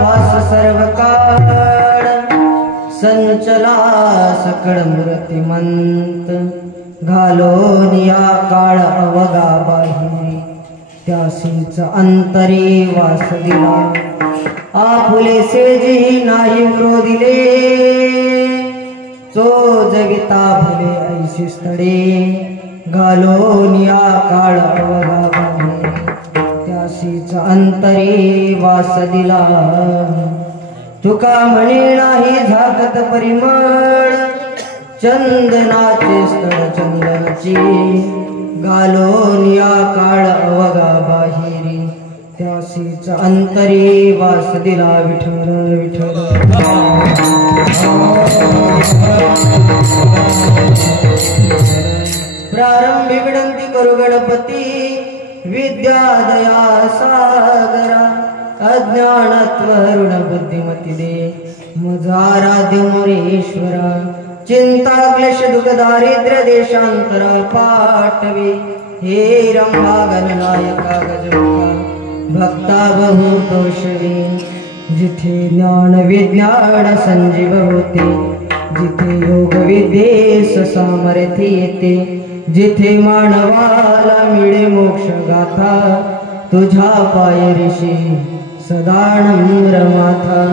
वास सर्व काळ संचला सकळ मूर्तिमंत घालोन या काळ अवगा बाहेरी त्यासीच अंतरी वास दिला आपुले सेजी नाही विरोधिले चो जगिता भले ऐशी स्थळे घालोन या काळ अवगा बाहेरी त्यासीच अंतरी वास दिला तुका म्हणे नाही झाकत परिमळ चंदनाचे स्थळ चंदनाची घालोन या काळ अवगा बाहेरी त्यासीच अंतरी वास दिला विठ्ठल विठ्ठल प्रारंभी विनंती करू गणपती विद्या दया सागरा अज्ञानत्व ऋण बुद्धिमती दे मजाराध्य मोरेश्वरा चिंता क्लेश दुख दारिद्र्य देशांतरा पाठवे हे रंभा गणनायका गजमुखा भक्ता बहु तोषवे जिथे ज्ञान विज्ञान संजीव होते जिथे योग विद्येस सामर्थ्य येते जिथे मानवाला मिळे मोक्ष गाथा तुझ्या पाय ऋषी सदानम्र माथा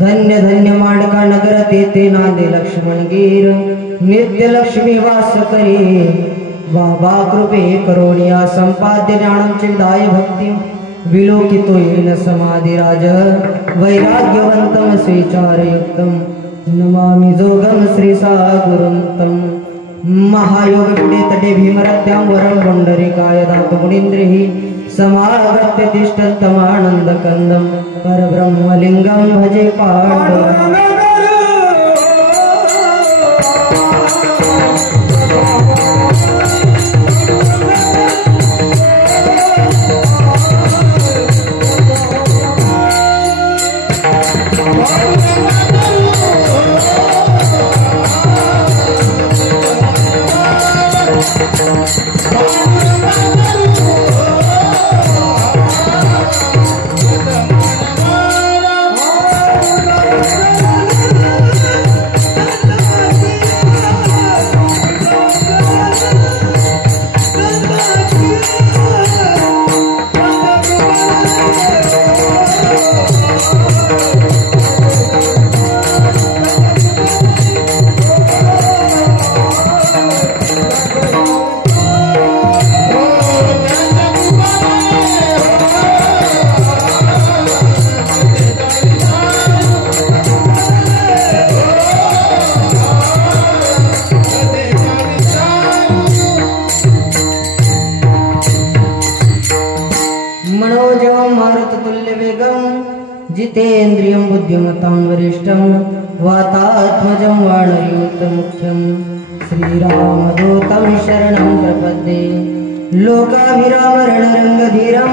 धन्य धन्य मांडका नगर तेथे नांदे लक्ष्मणगीर नित्य लक्ष्मी वास करे बाबा कृपे करोनिया संपाद्य ज्ञानम दाय भक्ती विलोकितो येन समाधिराज वैराग्यवंतम स्वीचारयुक्तम नमामि जोगम श्री सागुरुंतम महायोग विडे तटे भीमरत्यां वरं पुंडरीकाय दातु मुनीन्द्रिहि समागत्य तिष्ठतमानन्दकन्दं परब्रह्मलिङ्गं भजे पाण्डवम् जितेन्द्रियं बुद्धिमतां वरिष्ठं वातात्मजं वानरयूतमुख्यं श्रीरामदूतं शरणं प्रपद्ये लोकाभिराम रणरङ्गधीरं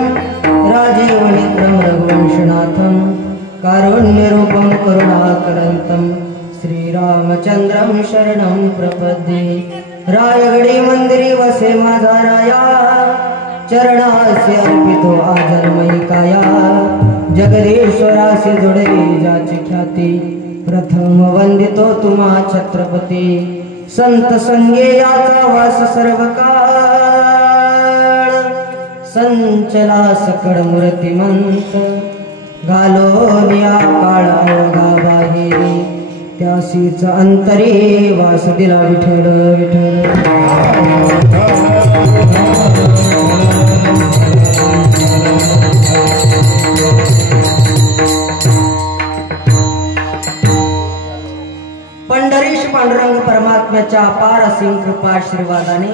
राजीवनेत्रं रघुवंशनाथं कारुण्यरूपं करुणाकरन्तं श्रीरामचन्द्रं शरणं प्रपद्ये रायगडी मंदिरी वसे माझा राया चरणासी अर्पितो आजन्मही काया जगदीश्वरासी जोडली जाची ख्याती प्रथम वंदितो तुम्हा छत्रपती संत संगे याचा वास सर्व काळ संचला सकळ मूर्तिमंत घालोन या काळ अवघा बाहेरी त्यासीच अंतरी वास दिला विठ्ठल विठ्ठल पंढरीश पांडुरंग परमात्म्याच्या अपार असीम कृपा आशीर्वादाने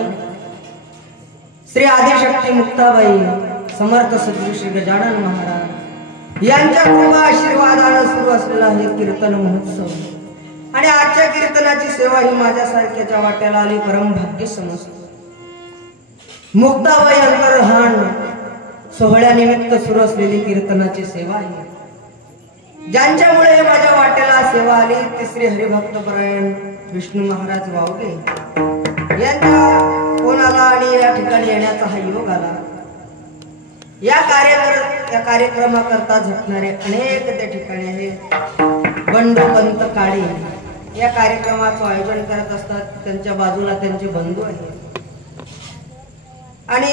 श्री आदिशक्ती मुक्ताबाई समर्थ सद्गुरू श्री गजानन महाराज यांच्या कृपा आशीर्वादाने सुरू असलेला हे कीर्तन महोत्सव आणि आजच्या कीर्तनाची सेवा ही माझ्यासारख्याच्या वाट्याला आली परम भाग्य समजतो। मुक्ताबाई अंतर्धान सोहळ्यानिमित्त सुरू असलेली कीर्तनाची सेवा आहे ज्यांच्यामुळे माझ्या वाट्याला सेवा आली ती श्री हरिभक्तपरायण विष्णू महाराज वावगे यांच्या कोणाला आणि या ठिकाणी येण्याचा हा योग आला। या या कार्यक्रमाकरता झटणारे अनेक त्या ठिकाणी आहेत. बंडोपंत काळे या कार्यक्रमाचं आयोजन करत असतात. त्यांच्या बाजूला त्यांचे बंधू आहेत आणि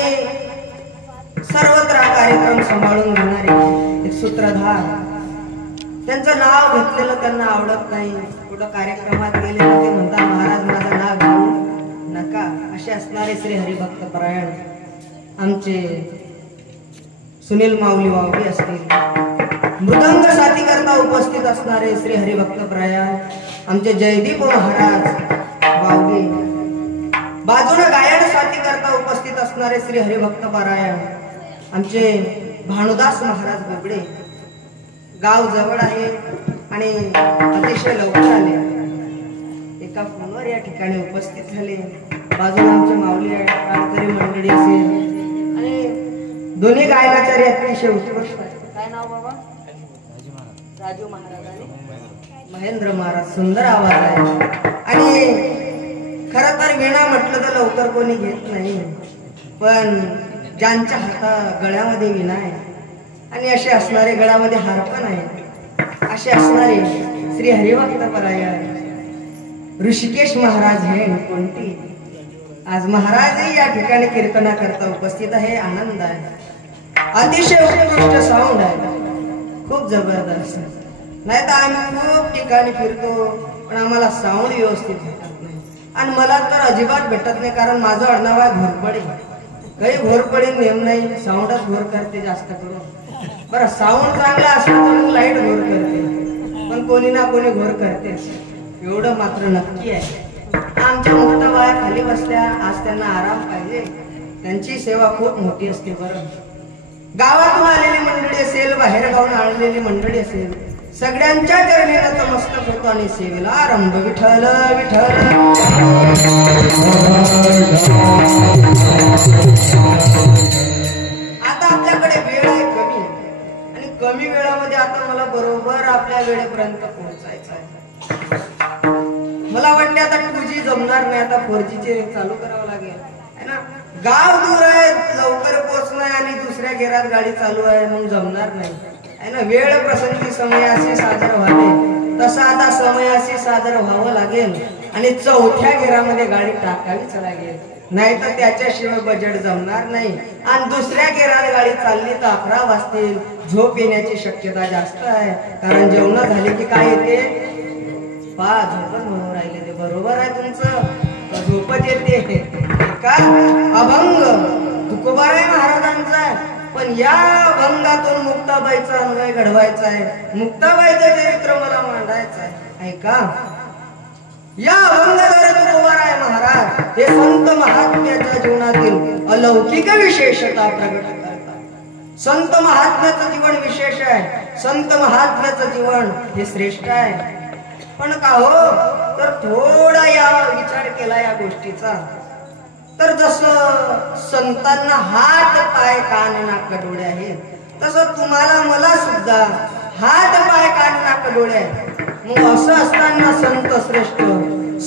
सर्वत्र हा कार्यक्रम सांभाळून घेणारे एक सूत्रधार. त्यांचं नाव घेतलेलं त्यांना आवडत नाही. कुठं कार्यक्रमात गेले ते म्हणतात महाराज माझं नाव घेऊ नका. असे असणारे श्री हरिभक्त परायण आमचे सुनील माऊली वावगे असतील. मृदंग साथी करता उपस्थित असणारे श्री हरिभक्त परायण आमचे जयदीप महाराज वावगे. बाजूला गायन साथी करता उपस्थित असणारे श्री हरिभक्त परायण आमचे भानुदास महाराज बोबडे. गाव जवळ आहे आणि अतिशय लवकर आले. एका फोनवर या ठिकाणी उपस्थित झाले. बाजूला आमचे माऊली गायकरी मंडळी असेल आणि दोन्ही गायनाचार्य अतिशय उत्कृष्ट आहेत. काय नाव बाबा? राजू महाराज आणि महेंद्र महाराज. सुंदर आवाज आहे आणि खरं तर वीणा म्हटलं तर लवकर कोणी घेत नाही, पण ज्यांच्या गळ्यामध्ये वीणा आहे आणि असे असणारे गळ्यामध्ये हार पण आहे असे असणारे श्री हरिभक्त परायण ऋषिकेश महाराज हे कोणती. आज महाराजही या ठिकाणी कीर्तना करता उपस्थित आहे. आनंद आहे. अतिशय उत्कृष्ट साऊंड आहे. खूप जबरदस्त. नाही तर आम्ही खूप ठिकाणी फिरतो पण आम्हाला साऊंड व्यवस्थित भेटत नाही आणि मला तर अजिबात भेटत नाही, कारण माझं आडनाव आहे घोरपडे. काही घोरपडे नेम नाही, साऊंडच घोर करते जास्त करून. बरं साऊंड चांगला असलं तर मग लाईट घोर करते, पण कोणी ना कोणी घोर करतेच एवढं मात्र नक्की आहे. आमच्या मुक्ताबाया खाली बसल्या. आज त्यांना आराम पाहिजे. त्यांची सेवा खूप मोठी असते. बरं गावातून आलेली मंडळी असेल, बाहेर गावून आलेली मंडळी असेल, सगळ्यांच्या चरणी नतमस्तक होतो आणि सेवेला आरंभ. विठ्ठल विठ्ठल. आता आपल्याकडे वेळ आहे कमी आणि कमी वेळामध्ये आता मला बरोबर आपल्या वेळेपर्यंत पोहोचायचं आहे. मला वाटते आता 2G जमणार नाही, आता 4G चे चालू करावं लागेल है ना. गाव दूर आहे, लवकर पोहोचणार आणि दुसऱ्या घेरात गाडी चालू आहे, मग जमणार नाही है ना. वेळ प्रसंगी समयाशी सादर व्हावे तसा आता समयाशी सादर व्हावं लागेल आणि 4थ्या घेरामध्ये गाडी टाकावीच लागेल, नाही तर त्याच्याशिवाय बजेट जमणार नाही. आणि दुसऱ्या घेरात गाडी चालली तर 11 वाजतील. झोप येण्याची शक्यता जास्त आहे, कारण जेवण झाले की काय येते झोपच म्हणून राहिले. ते बरोबर आहे तुमचं, झोपच येते का. अभंग तुकोबाराय महाराजांचा आहे, पण या अभंगातून मुक्ताबाईचा अन्वय घडवायचा आहे. मुक्ताबाईचं चरित्र मला मांडायचं आहे. ऐका, या अभंगाद्वारे तुकोबाराय महाराज हे संत महात्म्याच्या जीवनातील अलौकिक विशेषता प्रगट करतात. संत महात्म्याचं जीवन विशेष आहे. संत महात्म्याचं जीवन हे श्रेष्ठ आहे. पण का हो, तर थोडा या विचार केला या गोष्टीचा, तर जसं संतांना हात पाय कान नाक डोळे आहेत, तसं तुम्हाला मला सुद्धा हात पाय कान नाक डोळे आहेत. मग असं असताना संत श्रेष्ठ,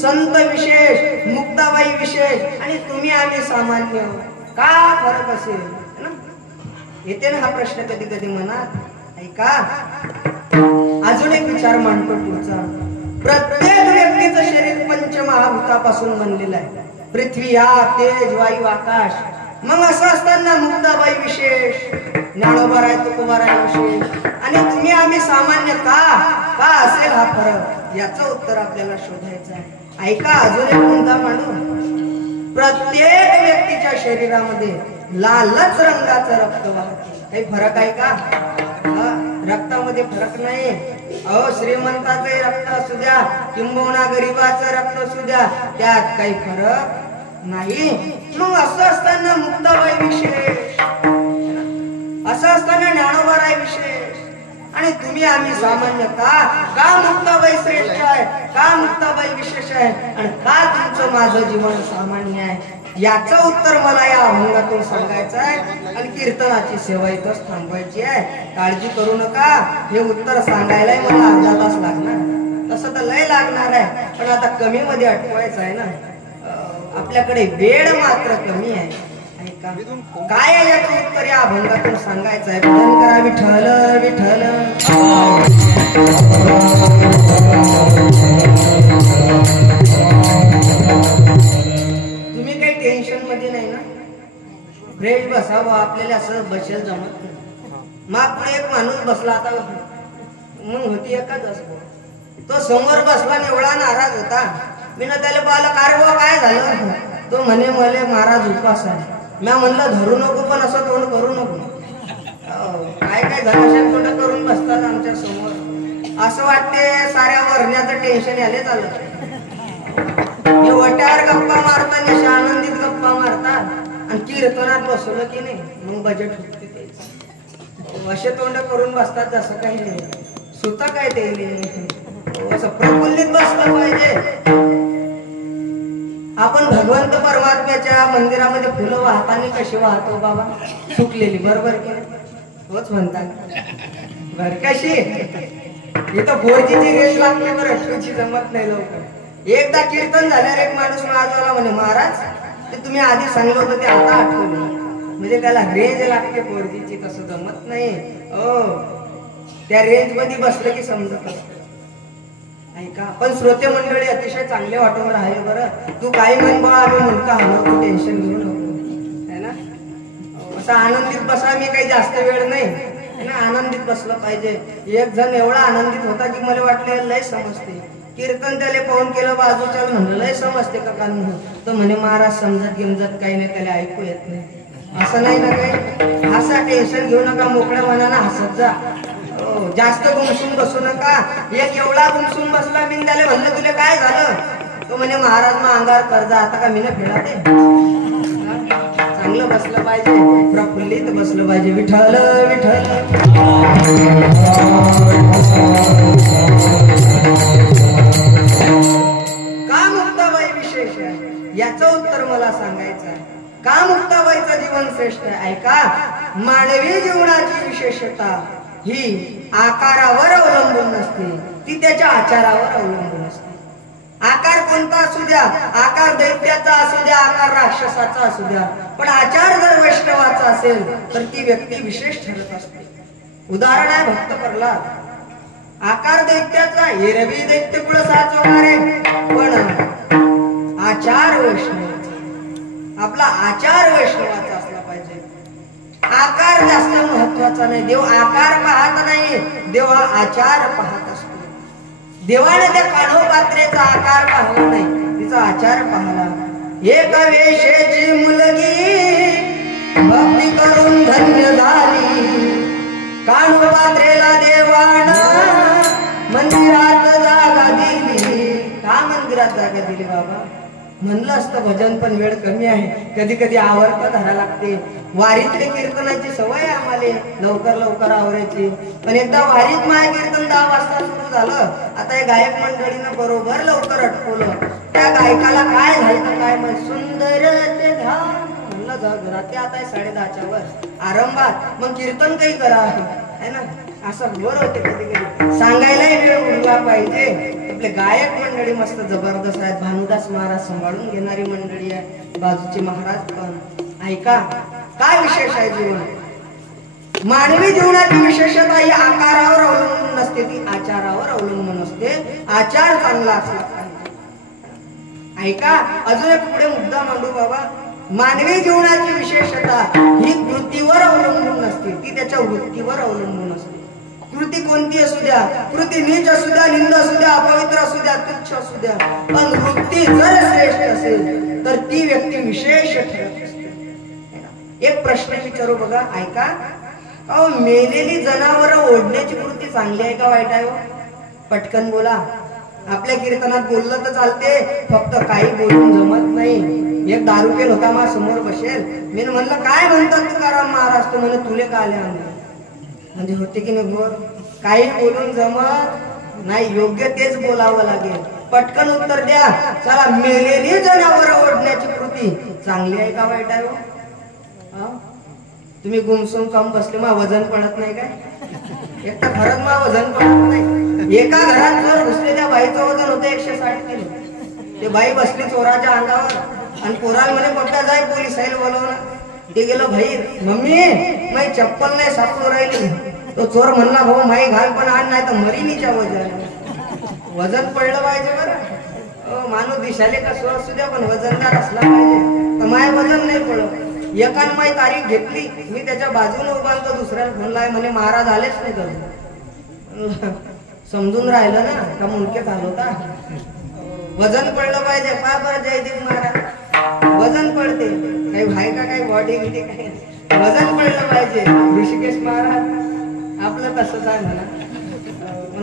संत विशेष, मुक्ताबाई विशेष आणि तुम्ही आम्ही सामान्य, का फरक असेल ना. येते ना हा प्रश्न कधी कधी मनात. ऐका, अजून एक विचार मांडतो पुढचा. प्रत्येक व्यक्तीचं शरीर पंचमहाभूतापासून बनलेलं आहे. पृथ्वी, आग, तेज, वायू, आकाश. मग असं असताना मुक्ताबाई विशेष, ज्ञानोबाराय तुकोबाराय विशेष आणि तुम्ही आम्ही सामान्य, का असेल हा फरक, याचं उत्तर आपल्याला शोधायचं आहे. ऐका, अजून एक मुद्दा मांडू. प्रत्येक व्यक्तीच्या शरीरामध्ये लालच रंगाचं रक्त वाहते. काही फरक आहे का? रक्तामध्ये फरक नाही. अहो, श्रीमंताचे रक्त असू द्या किंबहुना गरीबाचं रक्त असू द्या, त्यात काही फरक नाही. मग असं असताना मुक्ताबाई विशेष, असं असताना ज्ञानोबाराय विशेष आणि तुम्ही आम्ही सामान्य, का मुक्ताबाई श्रेष्ठ आहे, का मुक्ताबाई विशेष आहे आणि का तुमचं माझं जीवन सामान्य आहे, याचं उत्तर मला या अभंगातून सांगायचं आहे आणि कीर्तनाची सेवा इथंच थांबवायची आहे. काळजी करू नका, हे उत्तर सांगायलाही मला अर्धा तास लागणार, तसं तर लय लागणार आहे, पण आता कमी मध्ये अटकवायचं आहे ना. आपल्याकडे वेळ मात्र कमी आहे. ऐका काय आहे याचं उत्तर या अभंगातून सांगायचं आहे. भजन करा विठ्ठल विठ्ठल. तुम्ही काही टेन्शन मध्ये नाही ना? फ्रेश बसावं आपल्याला असं बसेल जमत नाही. मग पुढे एक माणूस बसला आता मग होती एकच असतो. तो समोर बसला आणि एवढा नाराज होता. मी ना त्याला पाहिलं काय बुवा काय झालं. तो म्हणे मले महाराज उपास आहे. मी म्हणलं धरू नको पण असं तोंड करू नको. काय काय घराशात तोंड करून बसतात आमच्या समोर. असं वाटते साऱ्या वरण्याचं टेन्शन याले चाललं. हे वट्यावर गप्पा मारतात अशा आनंदीत गप्पा मारतात आणि कीर्तनात बसवलं की नाही मग बजेट होते ते असे तोंड करून बसतात. जसं काही नाही सुता काय ते असं प्रफुल्लित बसलं पाहिजे. आपण भगवंत परमात्म्याच्या मंदिरामध्ये फुलं वाहताना कशी वाहतो बाबा सुकलेली बरोबर की होच म्हणतात बर कशी इथं 4Gची रेस लागते बरं 2G जमत नाही लवकर. एकदा कीर्तन झाल्यावर एक माणूस माझ्याला म्हणे महाराज ते तुम्ही आधी सांगितलं होतं ते आता आठवलं. म्हणजे त्याला रेंज लागते 4Gची तसं जमत नाही. त्या रेंज मध्ये बसलं की समजत असतं. ऐका पण श्रोते मंडळी अतिशय चांगले वाटून राहिले बरं. तू काही म्हण बा आम्ही मुलगा हवं तू टेन्शन घेऊ नको है ना. असं आनंदीत बसा. मी काही जास्त वेळ नाही है ना. आनंदीत बसलं पाहिजे. एक जण एवढा आनंदित होता की मला वाटलं लय समजते. कीर्तन त्याला पाहून केलं बाजूच्या म्हणलं लय समजते का कान. तो म्हणे महाराज समजत गिमजत काही नाही त्याला ऐकू येत नाही. असं नाही ना काही. असं टेन्शन घेऊ नका मोकळ्या मनानं हसत जा. जास्त गुमसून बसू नका. एक एवढा गुमसून बसला मी त्याला म्हणलं तुला काय झालं. तो म्हणे महाराज मग अंगावर कर्ज आता का मी ना फेडा ते. चांगलं बसलं पाहिजे प्रफुल्लित बसलं पाहिजे. विठ्ठल विठ्ठल. का मुक्ताबाई विशेष आहे याचं उत्तर मला सांगायचं आहे. का मुक्ताबाईचं जीवन श्रेष्ठ आहे. ऐका मानवी जीवनाची विशेषता ही आकारावर अवलंबून नसते ती त्याच्या आचारावर अवलंबून असते. आकार कोणता असू द्या. आकार दैत्याचा असू द्या आकार राक्षसाचा असू द्या पण आचार जर वैष्णवाचा असेल तर ती व्यक्ती विशेष ठरत असते. उदाहरण आहे भक्त प्रल्हाद. आकार दैत्याचा एरवी दैत्य कुळ साचवणारे पण आचार वैष्णवाचा. आपला आचार वैष्णवाचा असला पाहिजे. आकार जास्त महत्वाचा नाही. देव आकार पाहत नाही देव हा आचार पाहत असतो. देवाने त्या काढोपात्रेचा आकार पाहला नाही तिचा आचार पाहला. एक वेशेची मुलगी भक्ती करून धन्य झाली. काढोपात्रेला देवान मंदिरात जागा दिली. का मंदिरात जागा दिली बाबा. म्हणलं असतं भजन पण वेळ कमी आहे. कधी कधी आवर्त धरा लागते. वारीतले कीर्तनाची सवय आहे आम्हाला लवकर लवकर आवरायची. पण एकदा वारीत माय कीर्तन 10 वाजता सुरू झालं. आता हे गायक मंडळीनं बरोबर लवकर अटकवलं. त्या गायकाला काय झालं काय मग सुंदर ते धाम म्हणलं जा घरात. ते आता 10:30च्या वर आरंभात मग कीर्तन काही करा है ना. असं बोर होते कधी कधी. सांगायलाही वेळ उरला पाहिजे. आपले गायक मंडळी मस्त जबरदस्त आहेत. भानुदास महाराज सांभाळून घेणारी मंडळी आहे. बाजूचे महाराज पण. ऐका काय विशेष आहे जीवन. मानवी जीवनाची विशेषता ही आकारावर अवलंबून नसते ती आचारावर अवलंबून असते. आचार चांगला असला पाहिजे. ऐका अजून एक पुढे मुद्दा मांडू बाबा. मानवी जीवनाची विशेषता ही कृतीवर अवलंबून नसते ती त्याच्या वृत्तीवर अवलंबून असते. कृती कोणती असू द्या. कृती नीच असू द्या निंद असू द्या अपवित्र असू द्या तुच्छ असू द्या पण वृत्ती जर श्रेष्ठ असेल तर ती व्यक्ती विशेष ठरत असते. एक प्रश्न विचारू बघा. ऐका मेलेली जनावर ओढण्याची कृती चांगली आहे का वाईट आहे. पटकन बोला. आपल्या कीर्तनात बोललं तर चालते फक्त काही बोलून जमत नाही. एक दारू पेल होता मा समोर बसेल. मी म्हणलं काय म्हणतात तुकाराम महाराज. तो म्हणे तुले का आले म्हणजे होते की नाही बोर. काही बोलून जमत नाही. योग्य तेच बोलावं लागेल. पटकन उत्तर द्या. चला मेलेली जनावर ओढण्याची कृती चांगली आहे का वाईट आहे. तुम्ही गुमसूम काम बसले मा वजन पडत नाही काय. एक तर खरंच मा वजन पडत नाही. एका घरात जर घुसले त्या बाईचं वजन होतं 160 किलो. ते बाई बसली चोराच्या अंगावर आणि पोराला म्हणे कोणत्या जाय पोलिसाला बोलवलं. ते गेलो बाहेर, मम्मी माझी चप्पल नाही सापडू राहिली. तो चोर म्हणला भाऊ माई घाल पण आण नाही तर मरीनीच्या वजन पडलं पाहिजे बरं. माणूस दिसाले कसं असू द्या पण वजनदार असला पाहिजे. तर माय वजन नाही पडलं. एकान माई तारीख घेतली, मी त्याच्या बाजूने उभा तो दुसऱ्याला फोन लाय म्हणे महाराज आलेच नाही तर समजून राहिलं ना का मुंडके घालवता. वजन पडलं पाहिजे. पा बरं जयदेव महाराज वजन पडते काही भाई का काही बॉडी गिडी काही वजन पडलं पाहिजे. ऋषिकेश महाराज आपलं तसंच आहे म्हणा.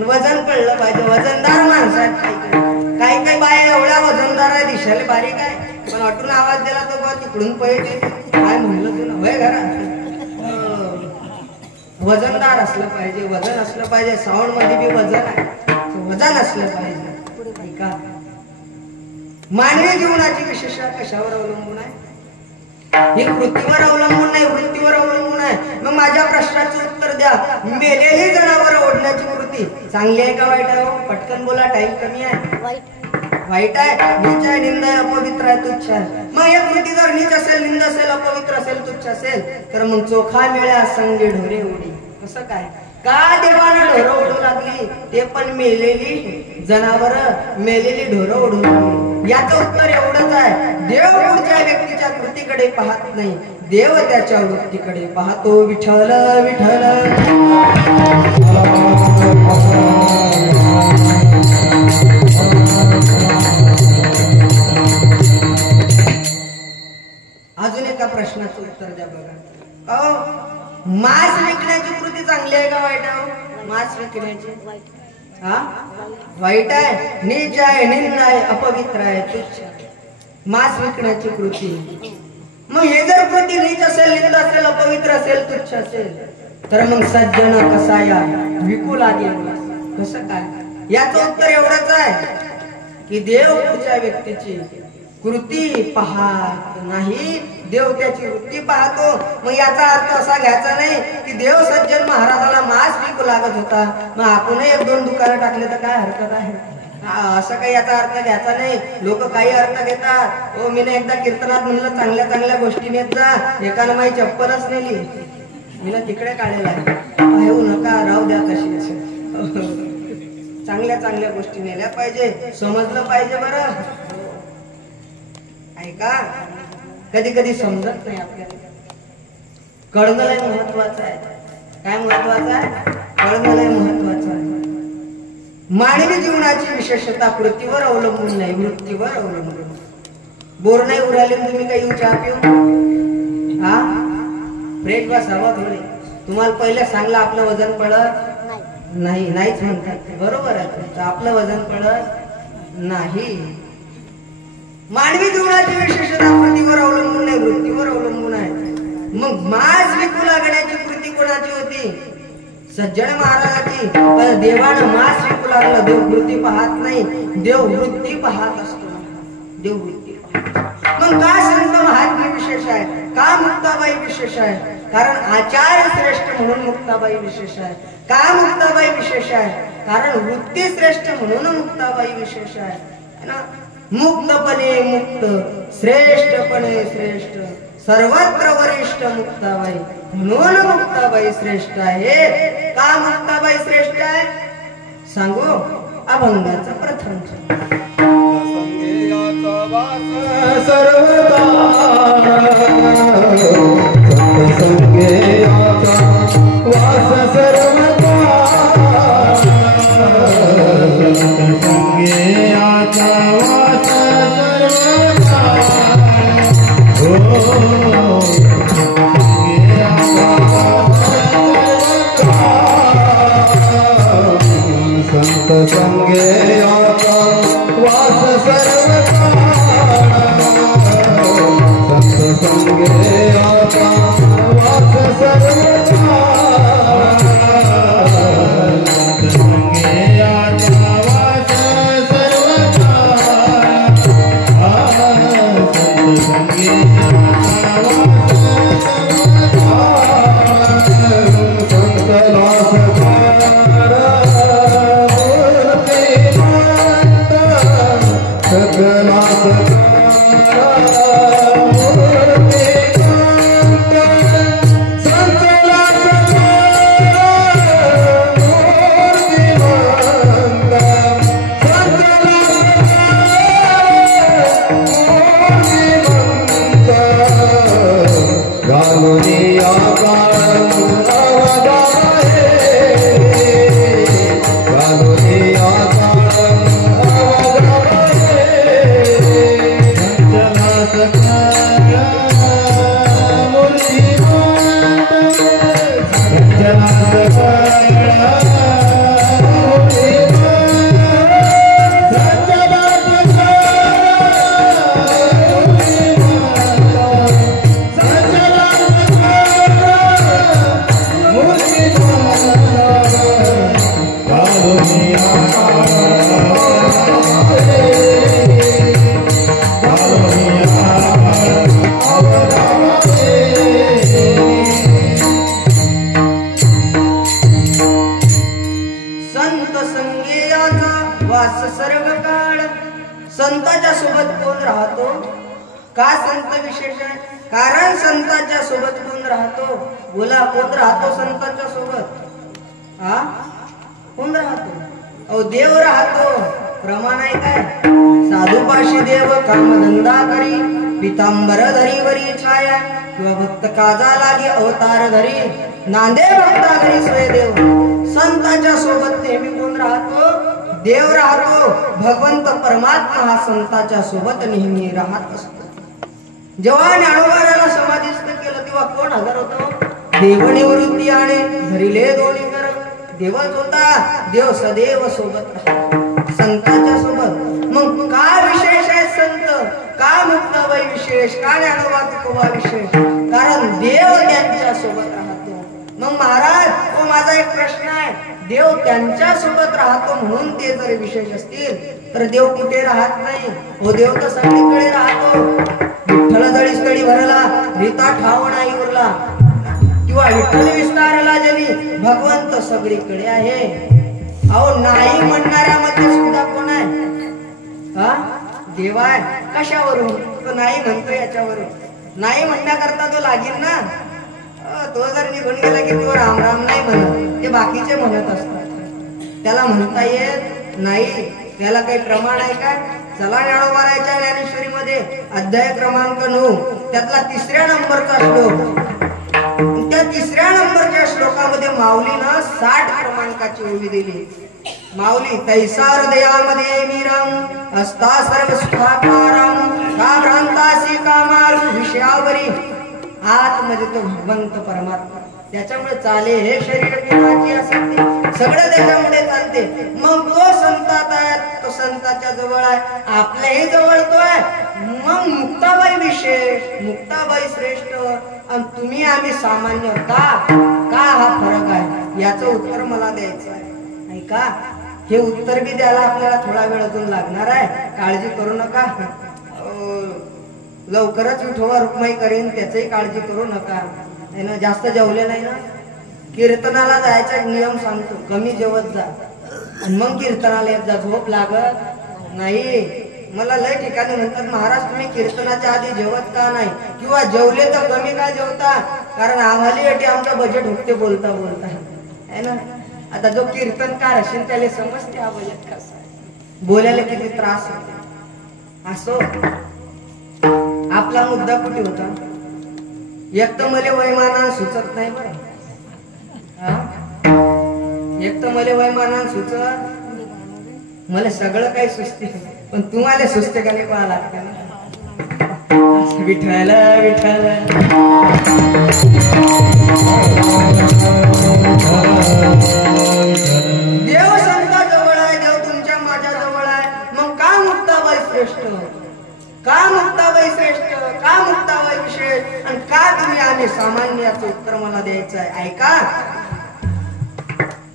वजन पडलं पाहिजे. वजनदार माणसं आहेत काही काही बाया एवढ्या वजनदार आहे दिसायला बारीक आहे पण अटून आवाज दिला तो बा तिकडून पळते. काय म्हणलं तुला वय घरात. वजनदार असलं पाहिजे. वजन असलं पाहिजे. साऊंड मध्ये बी वजन आहे. वजन असलं पाहिजे. का मानवी जीवनाची विशेषता कशावर अवलंबून आहे? ही कृतीवर अवलंबून नाही, वृत्तीवर अवलंबून आहे. मग माझ्या प्रश्नाचं उत्तर द्या. मेलेली जनावर ओढण्याची कृती चांगली आहे का वाईट आहे? पटकन बोला, टाइम कमी आहे. वाईट आहे. नीच आहे, निंद आहे, अपवित्र आहे, तुच्छ आहे. मग ही कृती जर नीच असेल, निंद असेल, अपवित्र असेल, तुच्छ असेल तर मग चोखा मिळ्या संगे ढोरे उडी. कसं काय? का देवानं ढोरं ओढू लागली? ते पण मेलेली जनावर, मेलेली ढोरं ओढू लागली. याचं उत्तर एवढंच आहे. देव पुढच्या व्यक्तीच्या कृतीकडे पाहत नाही, देव त्याच्या वृत्तीकडे पाहतो. विठ्ठल विठ्ठल. अजून एका प्रश्नाचं उत्तर द्या बघा. मांस विकण्याची कृती चांगली आहे का वाईट आहे? मांस विकण्याची हा वाईट आहे, नीच आहे, निंद आहे, अपवित्र आहे, तुच्छ. मांस विकण्याची कृती. मग हे जर कृती नीच असेल, निंद असेल, अपवित्र असेल, तुच्छ असेल तर मग सज्जन कसा या विकू लागेल. कसं काय? याचं उत्तर एवढंच आहे की देव पुढच्या व्यक्तीची कृती पाहत नाही, देव त्याची वृत्ती पाहतो. मग याचा अर्थ असा घ्यायचा नाही की देव सज्जन महाराजाला मांस विकू लागत होता मग आपणही एक दोन दुकानं टाकले तर काय हरकत आहे. असं काही याचा अर्थ घ्यायचा नाही. लोक काही अर्थ घेतात. मी ना एकदा कीर्तनात म्हणलं चांगल्या चांगल्या गोष्टी नेत जा. एकानं माझी चप्पलच नेली, मी ना तिकडे काढलेला आहे. येऊ नका, राहू द्या तशी. असं चांगल्या चांगल्या गोष्टी नेल्या पाहिजे, समजलं पाहिजे. बरं ऐका, कधी कधी समजत नाही आपल्याला. कळणं लय महत्वाचं आहे. काय महत्वाचं आहे? कळणं लय महत्वाचं आहे. मानवी जीवनाची विशेषता कृतीवर अवलंबून नाही, वृत्तीवर अवलंबून. बोर नाही उराले तुम्ही काही चहा पिऊ हा फ्रेश बसावा थोडे. तुम्हाला पहिले सांगलं आपलं वजन पडत नाही, नाहीच म्हणतात. बरोबर आहे, आपलं वजन पडत नाही. मानवी जीवनाची विशेषता कृतीवर अवलंबून नाही, वृत्तीवर अवलंबून आहे. मग मांस विकू लागण्याची कृती कोणाची होती? सज्जन महाराजाची. पण देवानं मांस विकू लागलं. देव कृती पाहत नाही, देव वृत्ती पाहत असतो. देव वृत्ती पाहत. मग का संत महात्म्य विशेष आहे? का मुक्ताबाई विशेष आहे? कारण आचार्य श्रेष्ठ म्हणून मुक्ताबाई विशेष आहे. का मुक्ताबाई विशेष आहे? कारण वृत्ती श्रेष्ठ म्हणून मुक्ताबाई विशेष आहे ना. मुक्तपणे मुक्त, श्रेष्ठपणे श्रेष्ठ, सर्वत्र वरिष्ठ मुक्ताबाई म्हणून मुक्ताबाई श्रेष्ठ आहे. का मुक्ताबाई श्रेष्ठ आहे सांगू? अभंगाचा प्रथम संगे आता वास सर्वकाळ, संत संगे आता वास सर्वकाळ, संत संगे आता वास सर्वकाळ, संत संगे आता वास सर्वकाळ, संत लास सकला सकला मूर्ती संत संगेयाचा वास सर्व काळ. संताच्या सोबत कोण राहतो? का संत विशेष आहे? कारण संतांच्या सोबत कोण राहतो? बोला, कोण राहतो संतांच्या सोबत? हा, कोण राहतो? अहो, देव राहतो. प्रमाण आहे काय? साधूपाशी देव कामधंदा करी, पितांबर धरी वरी छाया, किंवा भक्त काजा लागी अवतार धरी, नांदे भक्ता घरी सोय देव. संतांच्या सोबत नेहमी कोण राहतो? देव राहतो. भगवंत परमात्मा हा संतांच्या सोबत नेहमी राहत असतो. जेव्हा ज्ञानोबाराला समाधीस्थ केलं तेव्हा कोण हजर होतो? देव निवृत्ती आणि धरिले दोन्ही कर. देवच होता. देव सदैव सोबत राहतो संतांच्या सोबत. मग का विशेष आहे संत? का मुक्ताबाई विशेष? का ज्ञानोबा तुकोबा विशेष? कारण देव त्यांच्या सोबत राहतो. मग महाराज, तो माझा एक प्रश्न आहे. देव त्यांच्या सोबत राहतो म्हणून ते जर विशेष असतील तर देव कुठे राहत नाही? हो, देव तर सगळीकडे राहतो. विठ्ठल जळी स्थळी भरला, रीता ठाव नाही उरला, किंवा विठ्ठल विस्तारला जली, भगवंत सगळीकडे आहे. अहो, नाही म्हणणाऱ्यामध्ये सुद्धा कोण आहे? हा, देव आहे. कशावरून तो नाही म्हणतो? याच्यावरून. नाही म्हणण्याकरता तो लागेल ना. तो जर निघून गेला की तो राम राम नाही म्हणत, ते बाकीचे म्हणत असतात. त्याला म्हणता येत नाही. त्याला काही प्रमाण आहे का? चला, ज्ञानोबाराच्या ज्ञानेश्वरी मध्ये अध्याय क्रमांक 9 त्यातला 3ऱ्या नंबरचा श्लोक. त्या 3ऱ्या नंबरच्या श्लोकामध्ये माऊलीनं 60 क्रमांकाची ओवी दिली. माऊली, तैसा हृदयामध्ये मीरम असता सर्व सुखाकारम, का भ्रांतासी कामालू विषयावरी. आतमध्ये तो भगवंत परमात्मा. त्याच्यामुळे चाले हे शरीर पिण्याची आसक्ती, सगळं त्याच्यामुळे चालते. मग तो संतात आहे, तो संताच्या जवळ आहे, आपल्याही जवळ तो आहे. मग मुक्ताबाई विशेष, मुक्ताबाई श्रेष्ठ, आणि तुम्ही आम्ही सामान्य. का हा फरक आहे? याचं उत्तर मला द्यायचं आहे. ऐका, हे उत्तर बी द्यायला आपल्याला थोडा वेळ अजून लागणार आहे. काळजी करू नका. लवकरच विठोबा रुक्माई करीन, त्याचही काळजी करू नका. जास्त जेवले नाही ना. कीर्तनाला जायचा नियम सांगतो, कमी जेवत जा आणि मग कीर्तनाला येत जा. झोप लागत नाही. मला लय ठिकाणी म्हणतात, महाराज तुम्ही कीर्तनाच्या आधी जेवत का नाही? किंवा जेवले तर कमी का जेवता? कारण आम्हाला आमचं बजेट होते बोलता बोलता है ना. आता जो कीर्तनकार असेल त्याला समजते हा बजेट कसा आहे, बोलायला किती त्रास होतो. असो, आपला मुद्दा कुठे होता? एक तर मला वयमानानं सुचत नाही बरं. एक तर मला वयमानानं सुचत, मला सगळं काही सुचते, पण तुम्हाला सुचते का नाही पाहा लागते ना. विठ्ठल विठ्ठल. देव संता जवळ आहे, देव तुमच्या माझ्या जवळ आहे. मग का मुक्ताबाई श्रेष्ठ? का मुक्ताबाई श्रेष्ठ? का मुक्ताबाई विशेष? आणि का तुम्ही आम्ही सामान्य? याचं उत्तर मला द्यायचं आहे. ऐका,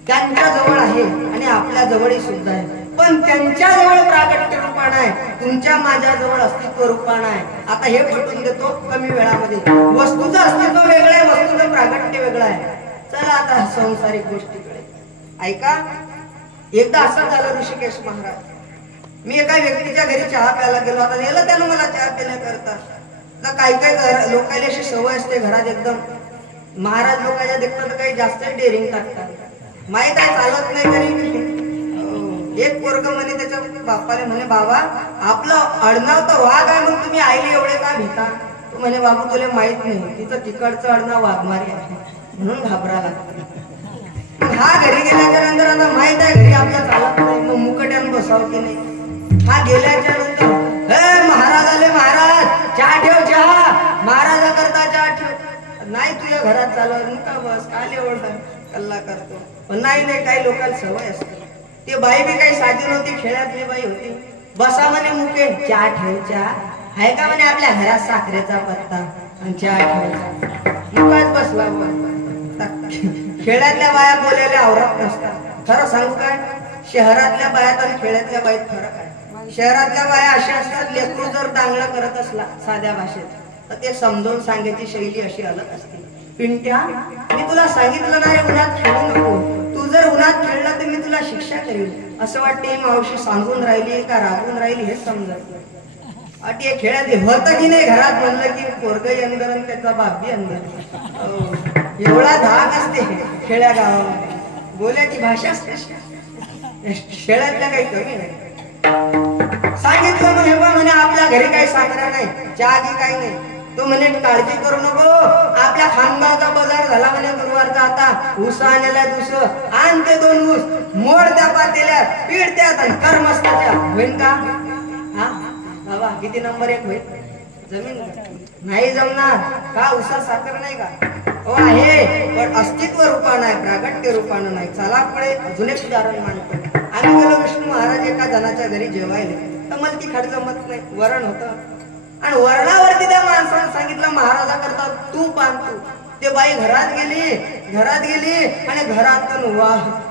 त्यांच्या जवळ आहे आणि आपल्या जवळही सुद्धा आहे, पण त्यांच्या जवळ प्रागट्य रूपान आहे, तुमच्या माझ्या जवळ अस्तित्व रूपान आहे. आता हे पटवून देतो कमी वेळामध्ये. वस्तूचं अस्तित्व वेगळं आहे, वस्तूचं प्रागट्य वेगळं आहे. चला आता संसारिक गोष्टीकडे. ऐका, एकदा असं झालं ऋषिकेश महाराज, मी एका व्यक्तीच्या घरी चहा प्यायला गेलो. आता नेलं त्यानं मला चहा पिण्याकरता. काही काही लोकांना अशी सवय असते घरात एकदम, महाराज लोकांच्या देखतात तर काही जास्त डेअरिंग टाकतात. माहित आहे चालत नाही तरी. एक पोरग म्हणे त्याच्या बापाने, म्हणे बाबा आपलं आडनाव तर वाघ आहे, मग तुम्ही आईले एवढे का भिता? तो म्हणे बाबू तुला माहित नाही, तिचं तिकडचं आडनाव वाघमारी आहे म्हणून घाबरा लागतो. हा घरी गेल्याच्या नंतर आता माहित आहे घरी आपल्या चालत नाही, मग मुकट्यानं बसाव की नाही. हा गेल्याच्या नंतर महाराज आले, महाराज चहा ठेव, चहा महाराजा करता चहा ठेव. नाही तुझ्या घरात चालत का बस, काल एवढा कल्ला करतो. पण नाही नाही, काही लोकांना सवय असते. ते बाई बी काही साधी नव्हती, खेळातली बाई होती. बसा म्हणे मुके, चहा ठेव, चहा आहे का म्हणे आपल्या घरात साखरेचा पत्ता आणि चहा ठेवायचा. मुकाच बसला. खेड्यातल्या बाया बोलायला आवरत नसतात. खरं सांगू काय, शहरातल्या बायात आणि खेड्यातल्या बायात फरक आहे. शहरातल्या बाया अशा असतात, लेकरू जर दांगलं करत असला साध्या भाषेत तर ते समजावून सांगायची शैली अशी अलग असते. पिंट्या, मी तुला सांगितलं नाही उन्हात खेळू नको, तू जर उन्हात खेळला तर मी तुला शिक्षा करेल. असं वाटते मावशी सांगून राहिली का रागून राहिली हे समजत नाही. अटी खेळात होतं की नाही, घरात म्हणलं की पोरगही अंदर आणि त्याचा बापही अंदर. एवढा धाक असते खेड्या गावामध्ये, बोलायची भाषा असते. खेळातल्या काही कमी नाही. सांगितलं म्हणे बा म्हणे आपल्या घरी काही साखरा नाही, चहा की काही नाही. तो म्हणे काळजी करू नको, आपल्या खानगावचा बाजार झाला म्हणे गुरुवारचा, आता ऊस आणलेला दुस आण ते 2 ऊस मोड त्या पातेल्यात पीठ त्यात आणि कर मस्ताच्या. होईन का? हा बाबा किती नंबर 1 होईल? जमीन नाही जमणार का? ऊसात साखर नाही का? हो आहे, पण अस्तित्व रूपानं आहे, प्रागट्य रूपानं नाही. चला पुढे अजून एक उदाहरण मांडतो. आम्ही गेलो विष्णू महाराज एका जणाच्या घरी जेवायला, तर मला ती खड जमत नाही. वरण होतं आणि वरणावरती त्या माणसानं सांगितलं महाराजा करता तूप आणतो. ते बाई घरात गेली आणि घरातून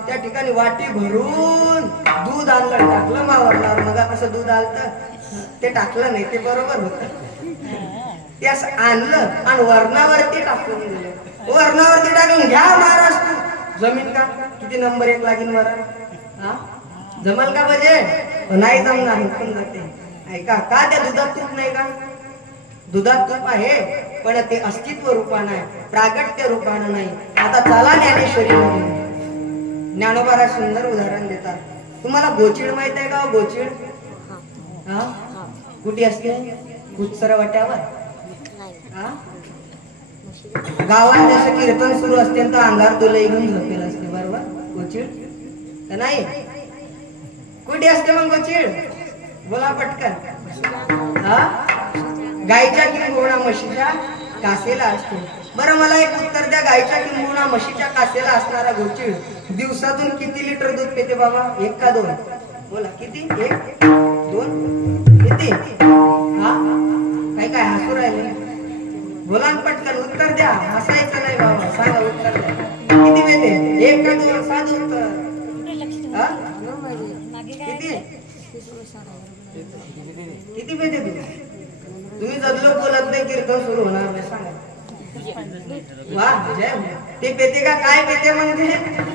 त्या ठिकाणी वाटी भरून दूध आणलं, टाकलं मावरणावर. मग कसं दूध आलतं ते टाकलं नाही, ते बरोबर होत. ते असं आणलं आणि वरणावरती टाकून दिलं. वरणावरती टाकून घ्या महाराज तू. जमीन का? किती नंबर 1 लागीन वरण? हा जमल का? पाहिजे नाही जमणार, हुकून जाते. ऐका का? त्या दुधात तूप नाही का? दुधात तूप आहे, पण ते अस्तित्व रूपानं आहे, प्रागट्य रूपानं नाही. आता चला ज्ञानेश्वरी मध्ये ज्ञानोबा सुंदर उदाहरण देतात. तुम्हाला गोचिड माहित आहे का? गोचिड हा कुठे असते? कुचसर वाट्यावर. हा गावात जसं कीर्तन सुरू असते तर अंगार तुला घेऊन झोपेल असते, बरोबर? गोचिड तर नाही. कुठे असते मग गोचिड? बोला पटकन. हा गायच्या किंबहुना म्हशीच्या कासेला असतो. बरं मला एक उत्तर द्या, गायच्या किंबहुना म्हशीच्या कासेला असणारा गोचिड दिवसातून किती लिटर दूध पिते बाबा? 1 का 2? बोला किती? 1 2 किती? हा काय हसू राहिले? बोला पटकन उत्तर द्या, हसायचं नाही बाबा, सांगा उत्तर द्या. किती पिते? 1 का 2? साधं उत्तर. हा किती किती पिते तुम्ही जदलो बोलत नाही, कीर्तन सुरू होणार नाही. सांगा वा जय. ते पेते का? काय पेते मग? ते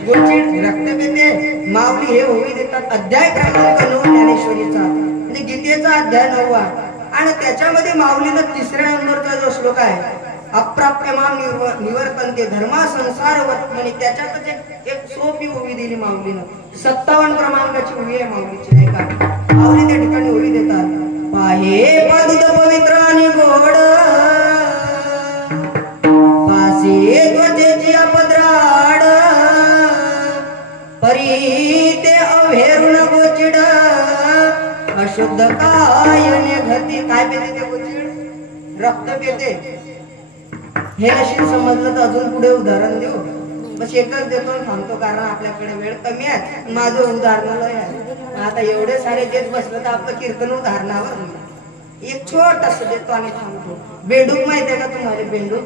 गोचिड रक्त पेते. माऊली हे होवी देतात. अध्याय क्रमांक 9 ज्ञानेश्वरीचा म्हणजे गीतेचा अध्याय 9 आणि त्याच्यामध्ये माऊलीनं 3ऱ्या नंबरचा जो श्लोक आहे, अप्राप्यमान निवर्तन्ते धर्मा संसार वर्तमनी, त्याच्यातच एक सोपी ओवी दिली माऊलीनं. 57 क्रमांकाची ओवी आहे माऊलीची. ऐका माऊली त्या ठिकाणी ओवी देतात. पाहे पदुत पवित्र आणि गोड, पासे त्वचेची अपद्राड, परी ते अभेरुण गोचिड, अशुद्ध कायने घती. काय पेते ते गोचिड? रक्त पेते. हे नशीब समजलं तर अजून पुढे उदाहरण देऊ. बस एकच देतो आणि थांबतो, कारण आपल्याकडे वेळ कमी आहे. माझं उदाहरणालय आहे. आता एवढे सारे देत बसलं तर आपलं कीर्तन उदाहरणावर एक छोटस देतो आणि थांबतो. बेंडूक माहिती आहे का तुम्हाला? बेंडूक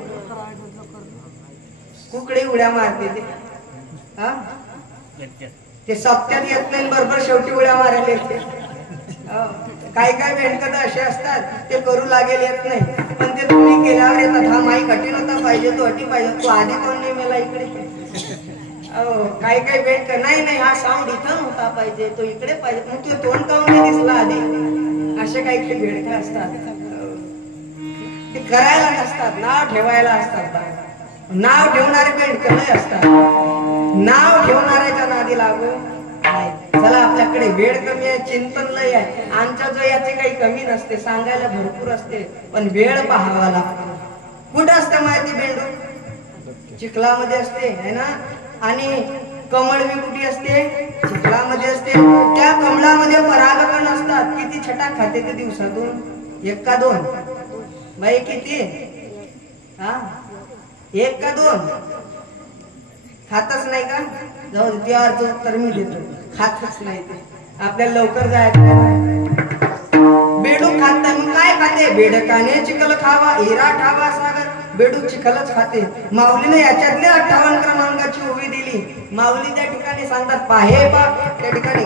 कुकडे उड्या मारते ते. हा ते सप्त्यात येत नाही, बरोबर शेवटी उड्या मारायला येते. काय बेंडकं असे असतात ते करू लागेल येत नाही, पण ते तुम्ही केल्यावर येतात. हा माई कठीण होता पाहिजे, तो अटी पाहिजे, तू आधी कोण नाही मला इकडे. काही बेंडक नाही हा साऊंड इथं होता पाहिजे, तो इकडे पाहिजे, मग तू तोंड काऊन नाही दिसला आधी. असे काही बेंडक असतात, ते करायला नसतात, नाव ठेवायला असतात. नाव ठेवणारे बेंडक नाही असतात, नाव ठेवणाऱ्याच्या नादी लागू नाही. चला आपल्याकडे वेळ कमी आहे, चिंतन लय आहे. आमच्या जो याची काही कमी नसते, सांगायला भरपूर असते, पण वेळ पाहावा लागतो. कुठं असते माहिती बेंडूक? चिखलामध्ये असते है ना. आणि कमळवी कुठे असते? चिखलामध्ये असते. त्या कमळामध्ये परागकण असतात. किती छटाक खाते ते दिवसातून? 1 का 2? बाई किती? हा 1 का 2? खातच नाही का? जाऊ दे, त्यावरचं उत्तर मी देतो. खातच नाही ते. आपल्याला लवकर जायचं. बेडूक खात नाही, मग काय खाते? बेडकाने चिखल खावा, हिरा ठावा सागर. बेडूक चिखलच खाते. माऊलीने याच्यातले 58 क्रमांकाची ओवी दिली. माऊली त्या ठिकाणी सांगतात, पाहे बा त्या ठिकाणी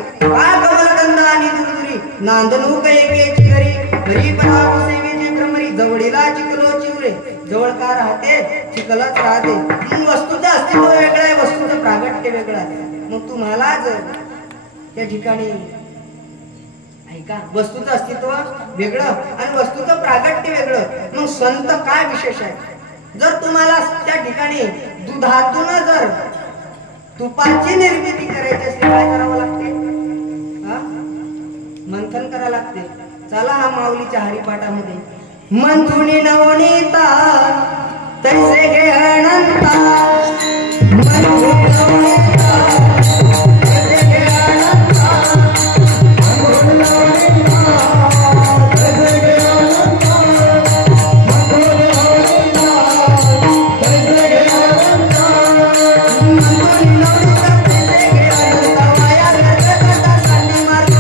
नांदणू कैकेची घरी घरी पराव सेवेचे भ्रमरी जवळीला चिकलो चिवरे जवळ का राहते चिकलच राहते. मग वस्तूचं अस्तित्व वेगळं आहे, वस्तूचं प्रागट्य वेगळं आहे. मग तुम्हालाच त्या ठिकाणी ऐका, वस्तूचं अस्तित्व वेगळं आणि वस्तूचं प्रागट्य वेगळं. मग संत काय विशेष आहे? जर तुम्हाला त्या ठिकाणी दुधातून जर तुपाची निर्मिती करायची असते काय करावं लागते? मंथन करावं लागते. चला हा माऊलीच्या हरिपाठामध्ये मंथुनी नवनीता तैसे घे अनंता मंथुनी नवनीता तैसे घे अनंता मंथुनी नवनीता तैसे घे अनंता मंथुनी नवनीता तैसे घे अनंता मंथुनी नवनीता तैसे घे अनंता माया करता संधी मार्ग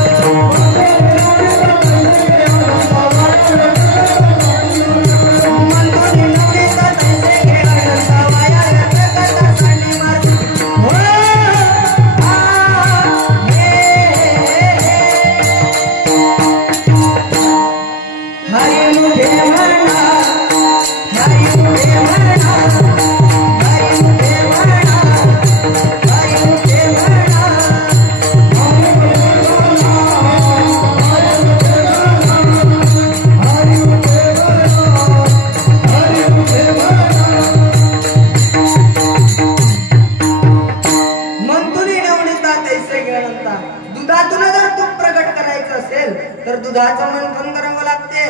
तर दुधाचं मंथन करावं लागते.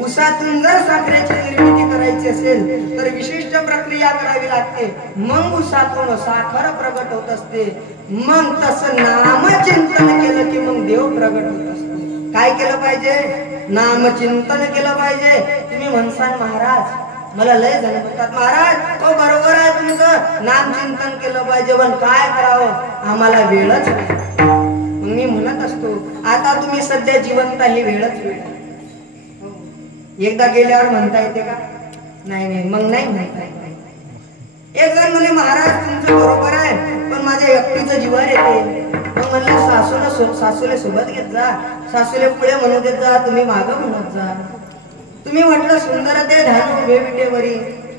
ऊसातून जर साखरेची निर्मिती करायची असेल तर विशिष्ट प्रक्रिया करावी लागते. मग ऊसातून साखर प्रगट होत असते. मग तसं नामचिंतन केलं की मग देव प्रगट होत असतो. काय केलं पाहिजे? नामचिंतन केलं पाहिजे. तुम्ही म्हणसान महाराज मला लय जण म्हणतात महाराज तो बरोबर आहे तुमचं नामचिंतन केलं पाहिजे पण काय करावं आम्हाला वेळच नाही. मी म्हणत असतो आता तुम्ही सध्या जिवंत आहे वेळच वेळ. एकदा गेल्यावर म्हणता येते का? नाही नाही मग नाही म्हणता येत. एक जण म्हणे महाराज तुमचं बरोबर आहे पण माझ्या एकटीचं जीवन येते. मग म्हणलं सासूले सोबत घेत जा, सासूले पुढे म्हणू देत जा, तुम्ही मागं म्हणत जा. तुम्ही म्हटलं सुंदर ते धान उभे विटेवरी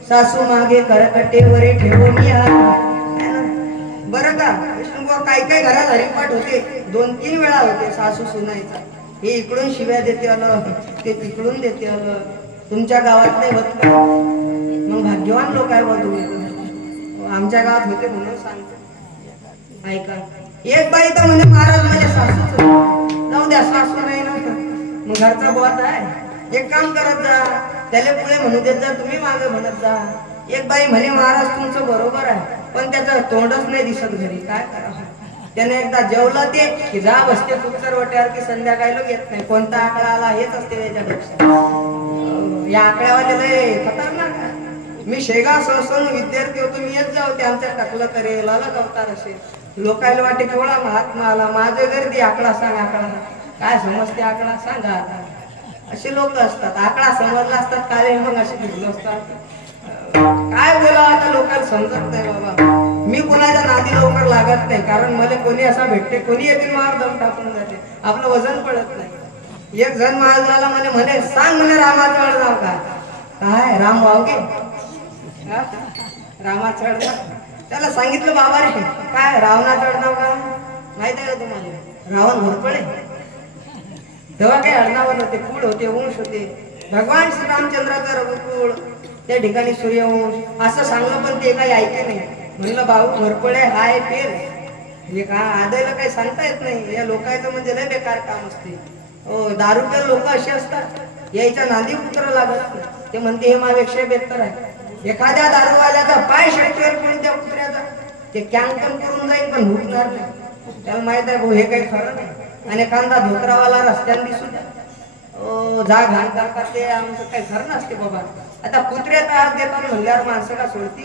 सासू मागे करकटेवरी ठेवून या. बरं का विष्णुबुवा काही काही घरात हरिपाठ होते 2-3 वेळा होते सासू सुनायचा. हे इकडून शिव्या देते आलं ते तिकडून देते आलं. तुमच्या गावात नाही होत का? मग भाग्यवान लोक आहे बा तुम्ही. आमच्या गावात होते म्हणून सांगतो ऐका. एक बाई तर म्हणजे महाराज माझ्या सासूच जाऊ द्या सासू नाही ना मग घरचा बॉस आहे. एक काम करत जा त्याला पुढे म्हणू देत जा, तुम्ही मागे म्हणत जा. एक बाई म्हणे महाराज तुमचं बरोबर आहे पण त्याचं तोंडच नाही दिसत घरी, काय करावं? त्याने एकदा जेवलं ते की जा बसते कुकर वट्यावर की संध्याकाळी लोक येत नाही. कोणता आकडा आला हेच असते त्याच्या लक्षात. या आकड्यावाले खतरनाक आहे. मी शेगाव संस्थान विद्यार्थी होतो, मी येत जाऊ ते आमच्या टाकलं करेल अलग अवतार असे लोकायला वाटे केवढा महात्मा आला माझ्या गर्दी आकडा सांग आकडा काय समजते आकडा सांगा. असे लोक असतात आकडा समजला असतात काय मग असे घेऊन असतात. काय बोला आता लोकांना समजत नाही बाबा. मी कोणाच्या नादी लवकर लागत नाही कारण मला कोणी असा भेटते कोणी येतील मार दम टाकून जाते आपलं वजन पडत नाही. एक जण महाराजाला म्हणे सांग म्हणे रामाचं अडनाव काय राम वावगे रामाचं अडनाव. त्याला सांगितलं बाबा रे काय रावणाचं अडनाव काय माहित आहे का तुम्हाला? रावण घोरपडे. तेव्हा काही अडनावर होते कुळ होते वंश होते. भगवान श्रीरामचंद्राचा रघुकुळ त्या ठिकाणी सूर्यवंश असं सांगलं पण ते काही ऐके नाही. म्हणलं भाऊ घोरपडे हाय पेर हे का आदायला काही सांगता येत नाही. या लोकांचं म्हणजे लय बेकार काम असते. हो दारूपेर लोक असे असतात यायच्या नांदी पुत्र लागत ते म्हणते हे माझ्यापेक्षा बेहतर आहे. एखाद्या दारूवाल्याचा पाय शेटवर पण त्या कुत्र्याचा ते कॅन्कन करून जाईल पण उठणार नाही. त्याला माहित आहे भाऊ हे काही खरं नाही. आणि एखादा धोत्रावाला रस्त्याने दिसू द्या जा घाण करतात ते आमचं काही खरं नसते बाबा. आता कुत्रे त्रास देतात म्हणल्यावर माणसं का सोडती?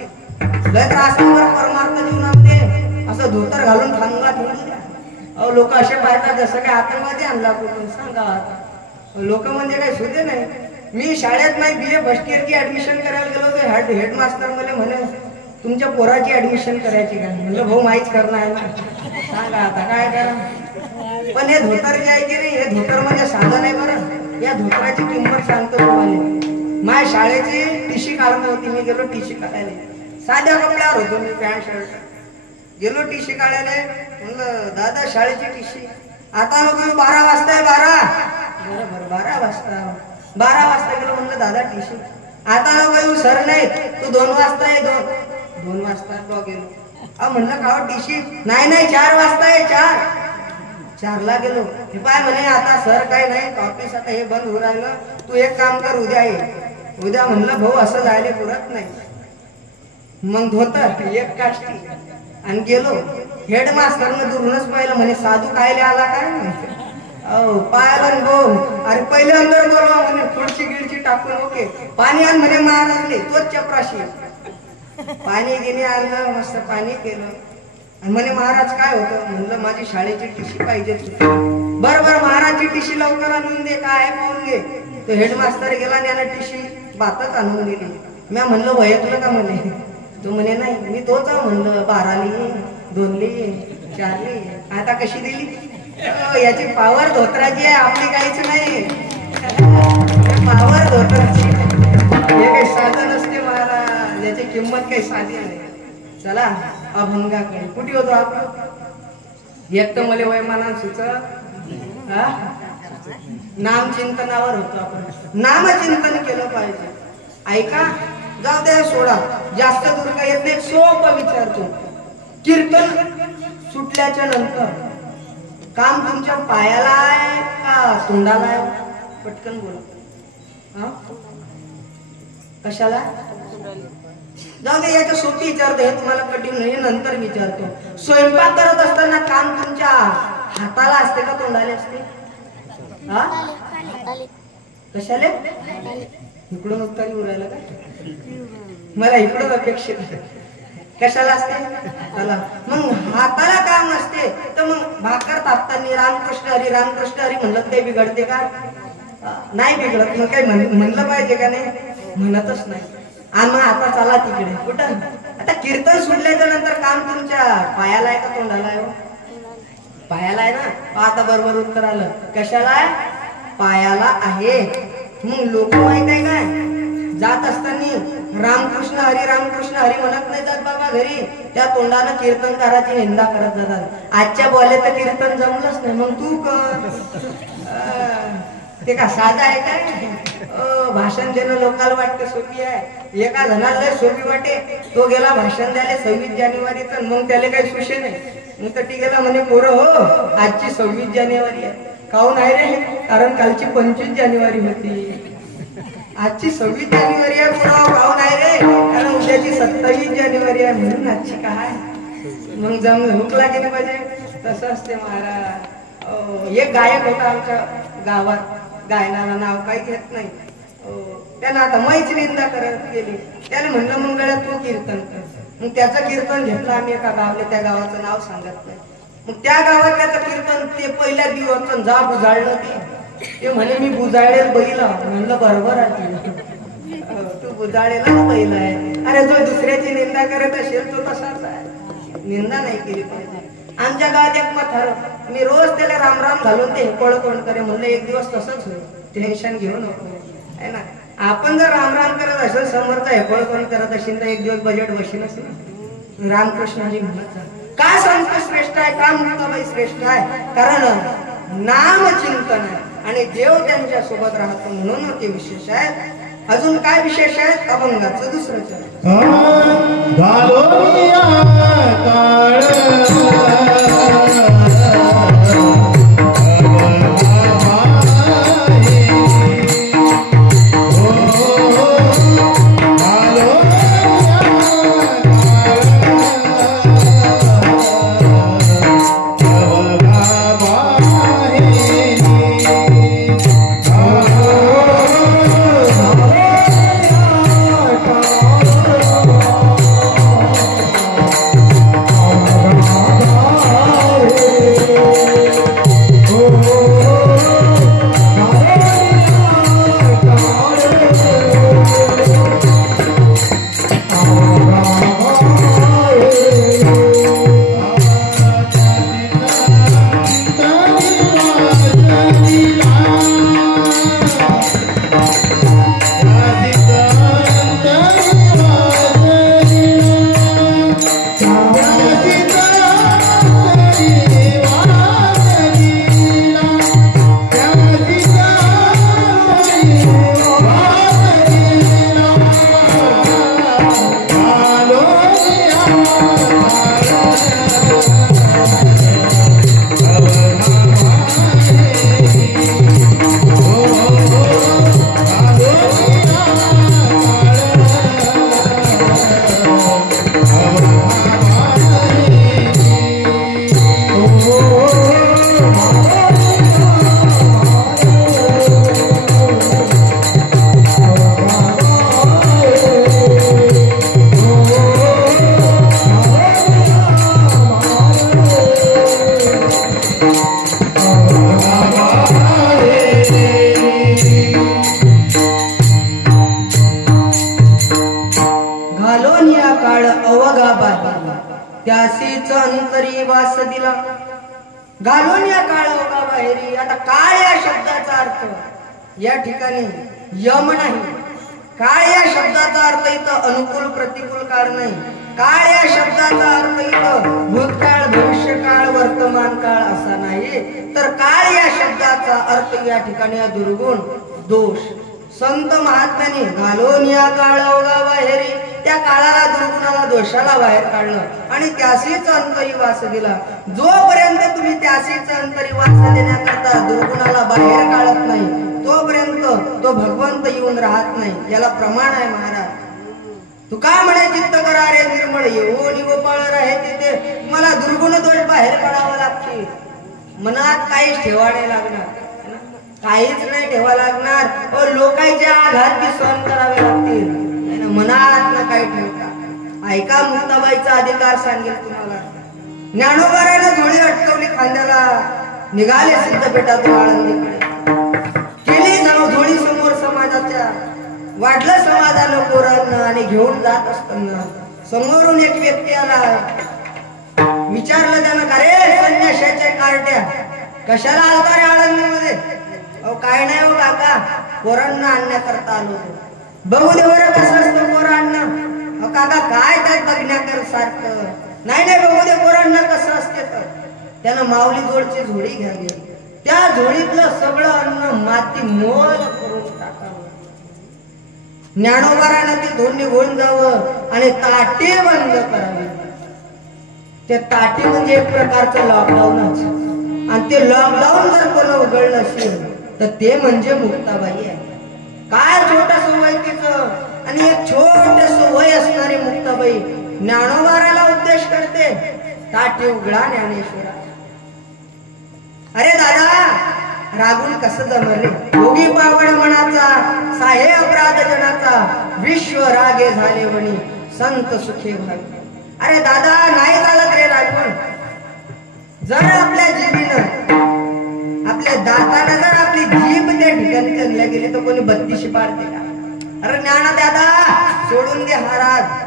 लय त्रासावर परमार्थ जीवनामध्ये असं धोतर घालून थांबा ठेवून द्या. लोक असे पाहतात जसं काही आतंकवादी आणला कुठून सांगा. लोक म्हणजे काही सुधे नाही. मी शाळेत नाही BA फर्स्ट इयरची ऍडमिशन करायला गेलो तर हेडमास्टर मला म्हणे तुमच्या पोराची ऍडमिशन करायची काय? म्हणलं भाऊ माहीच करणार आहे ना सांगा आता काय करा. पण हे धोतर जे आहे की नाही, हे धोतर म्हणजे साधं नाही बरं. या धोतराची किंमत सांगतो तुम्हाला. माझ्या शाळेची टीशी काढत होती, मी गेलो टीशी काढायला. साध्या कपड्यावर होतो मी, पॅन्ट शर्ट. गेलो टीशी काढायला. म्हणलं दादा शाळेची टीशी. आता नको, 12 वाजता आहे. 12 12 वाजता 12 वाजता गेलो. म्हणलं दादा टीशी. आता नको सर नाही, तू 2 वाजता आहे. 2 वाजता गेलो. म्हणलं का टीशी? नाही 4 वाजता आहे. 4ला गेलो. पाय म्हणे आता सर काय नाही, ऑफिस आता हे बंद होऊ राहिलं, तू एक काम कर, उद्या ये. उद्या म्हणलं भाऊ असं जायला पुरत नाही. मग धोतर एक काष्टी आणि गेलो. हेडमास्टरनं दुरूनच पाहिलं. म्हणे साधू कायले आला काय पायाला गो. अरे पहिले अंदर बोलवा म्हणे, खुर्ची गिडची टाकून ओके. पाणी आण म्हणे महाराजले, तोच चपराशी. पाणी घेणे आणलं, मस्त पाणी केलं. आणि म्हणे महाराज काय होतं? म्हणलं माझी शाळेची टीशी पाहिजे. बरं महाराजची टीशी लवकर आणून दे, काय पाहून घे. तो हेडमास्तर गेला आणि याला टीशी बातच आणून दिली. मी म्हणलं वयकलं का म्हणे? तो म्हणे नाही, मी तोच म्हणलं 12ली 2ली 4ली. आता कशी दिली? याची पावर धोत्राची आहे, आपली काहीच नाही. पावर धोत्राची. हे काही साधन नसते महाराज, याची किंमत काही साधी नाही. चला अभंगाकडे. कुठे होतो आपण? एक तर मला वयमानान सुचत नामचिंतनावर होतो आपण. नामचिंतन केलं पाहिजे. ऐका, जाऊ द्या सोडा, जास्त दूर का येत नाही. सोपं विचारतो. कीर्तन सुटल्याच्या नंतर काम तुमच्या पायाला आहे का तोंडाला आहे? पटकन बोला. कशाला? जाऊ दे, याच्या सोपी विचारतो. हे तुम्हाला कठीण नाही, नंतर विचारतो. स्वयंपाक करत असताना काम तुमच्या हाताला असते का तोंडाला असते? कशाले? इकडून उत्तर उरायला का? मला इकडून अपेक्षित. कशाला असते? चला मग हाताला काम असते तर मग भाकर तापताना रामकृष्ण हरी रामकृष्ण हरी म्हणलं ते बिघडते का? नाही बिघडत. मग काही म्हणलं पाहिजे का? नाही म्हणतच नाही. आणि आता चला तिकडे. कुठं? आता कीर्तन सुटल्याच्या नंतर काम तुमच्या पायाला आहे का तोंडाला आहे? पायाला आहे ना. आता बरोबर उत्तर आलं. कशाला आहे? पायाला आहे. मग लोक माहित आहे काय, जात असताना रामकृष्ण हरी म्हणत नाही जात बाबा घरी. त्या तोंडानं कीर्तनकाराची निंदा करत जातात. आजच्या बोले तर कीर्तन जमलंच नाही, मग तू कर. ते का साधा आहे काय? भाषण देणं लोकांना वाटतं सोपी आहे. एका जणाला सोपी वाटे. तो गेला भाषण द्यायला 26 जानेवारीच. मग त्याला काही सुशे नाही. मग तर ती गेला म्हणे पोरं हो आजची 26 जानेवारी आहे. काहून आहे रे? कारण कालची 25 जानेवारी होती. आजची 26 जानेवारी आहे पोरं. काहून आहे रे? कारण उद्याची 27 जानेवारी आहे. म्हणून आजची काय? मग जमलं हुक लागेल पाहिजे. तसं असते महाराज. एक गायक होता आमच्या गावात. गायनाला नाव काही घेत नाही. त्यानं आता मैच निंदा करत गेली. त्याने म्हणलं मग गळ्यात तू कीर्तन कर. मग त्याचं कीर्तन घेतलं आम्ही एका गावाला. त्या गावाचं नाव सांगत नाही. मग त्या गावात त्याचं कीर्तन ते पहिल्या दिवस जा बुजाळलं. ते म्हणे मी बुजाळेल बैला. म्हणलं बरोबर आहे तू बुजाळेला बैल आहे. अरे जो दुसऱ्याची निंदा करत असेल तो तसाच आहे. निंदा नाही केली पाहिजे. आमच्या गावात एक म्हातारं, मी रोज त्याला रामराम घालून ते हेकोळ कोण करे. म्हणलं एक दिवस तसंच होईल, टेन्शन घेऊ नको आहे ना. आपण जर रामराम करत असेल, समोरचा हेकोळ कोण करत असेल तर एक दिवस बजेट बसेलच ना. रामकृष्ण हरी म्हणत जा. काय संत श्रेष्ठ आहे, का मुक्ताबाई श्रेष्ठ आहे? कारण नाम चिंतन आहे आणि देव त्यांच्या सोबत राहतो म्हणून ते विशेष आहे. अजून काय विशेष आहे? अभंगाचं दुसरं चरण. Oh घालून या काळोखा बाहेरी. आता काळ या शब्दाचा अर्थ या ठिकाणी यम नाही. काळ या शब्दाचा अर्थ इथं अनुकूल प्रतिकूल काळ नाही. काळ या शब्दाचा अर्थ इथं भूतकाळ भविष्यकाळ वर्तमान काळ असा नाही, तर काळ या शब्दाचा अर्थ या ठिकाणी दुर्गुण दोष. संत महात्म्याने घालून या काळोखा बाहेरी, त्या काळाला दुर्गुणाला दोषाला बाहेर काढलं आणि त्यासीच अंतरी वास दिला. जोपर्यंत तुम्ही त्यासीच अंतरी वास देण्याकरता दुर्गुणाला बाहेर काढत नाही, तोपर्यंत तो भगवंत येऊन राहत नाही. याला प्रमाण आहे महाराज. तुका म्हणे चित्त करा रे निर्मळ, येऊन गोपाळ राहे तिथे. मला दुर्गुण दोष बाहेर काढावा लागते. मनात काहीच ठेवा नाही लागणार, काहीच नाही ठेवा लागणार. लोकांचे आघात बी सहन करावे लागतील, मनात न काही ठेवता. ऐका, मुक्ताबाईचा अधिकार सांगेल तुम्हाला. ज्ञानोबाराने झोळी अटकवली खांद्याला, निघाले सिद्धपीठातून आळंदीकडे. केली जाऊ झोळी समोर समाजाच्या, वाढलं समाजानं कोरांना आणि घेऊन जात असताना समोरून एक व्यक्ती आला. विचारलं त्यानं, का रे संन्याशाच्या कार्ट्या कशाला आलता रे आळंदीमध्ये? अहो काय नाही हो काका, कोरांना आणण्याकरता आलो. बघू दे बरं कसं असतं पोरांना. काका काय त्यात बघण्याकर सारखं? नाही नाही बघू दे पोरांना कसं असते. तर त्यानं माऊली जोडची झोळी घ्यावी, त्या झोळीतलं सगळं अन्न माती मोल करून टाकावं. ज्ञानोबारानं ते धोंड निघून जावं आणि ताटी बंद करावी. ते ताटी म्हणजे एक प्रकारचं लॉकडाऊनच, आणि ते लॉकडाऊन जर कोण उघडलं असेल तर ते म्हणजे मुक्ताबाई आहे. काय छोटस वय तिचं, आणि एक छोटस वय असणारी मुक्ताबाई ज्ञानोबाराला उपदेश करते, ताटी उघडा ज्ञानेश्वरा. अरे दादा, रागून कसं जमले? योगी पावड मनाचा, साहे अपराध जनाचा, विश्व रागे झाले वणी, संत सुखे भावी. अरे दादा, नाही चालत रे रागून. जर आपल्या जिभीनं, आपल्या दाताने जर आपली जीभ त्या ठिकाणी चालल्या गेली तर कोणी बत्तीशी पाडते का? अरे ज्ञाना दादा, सोडून दे हारात.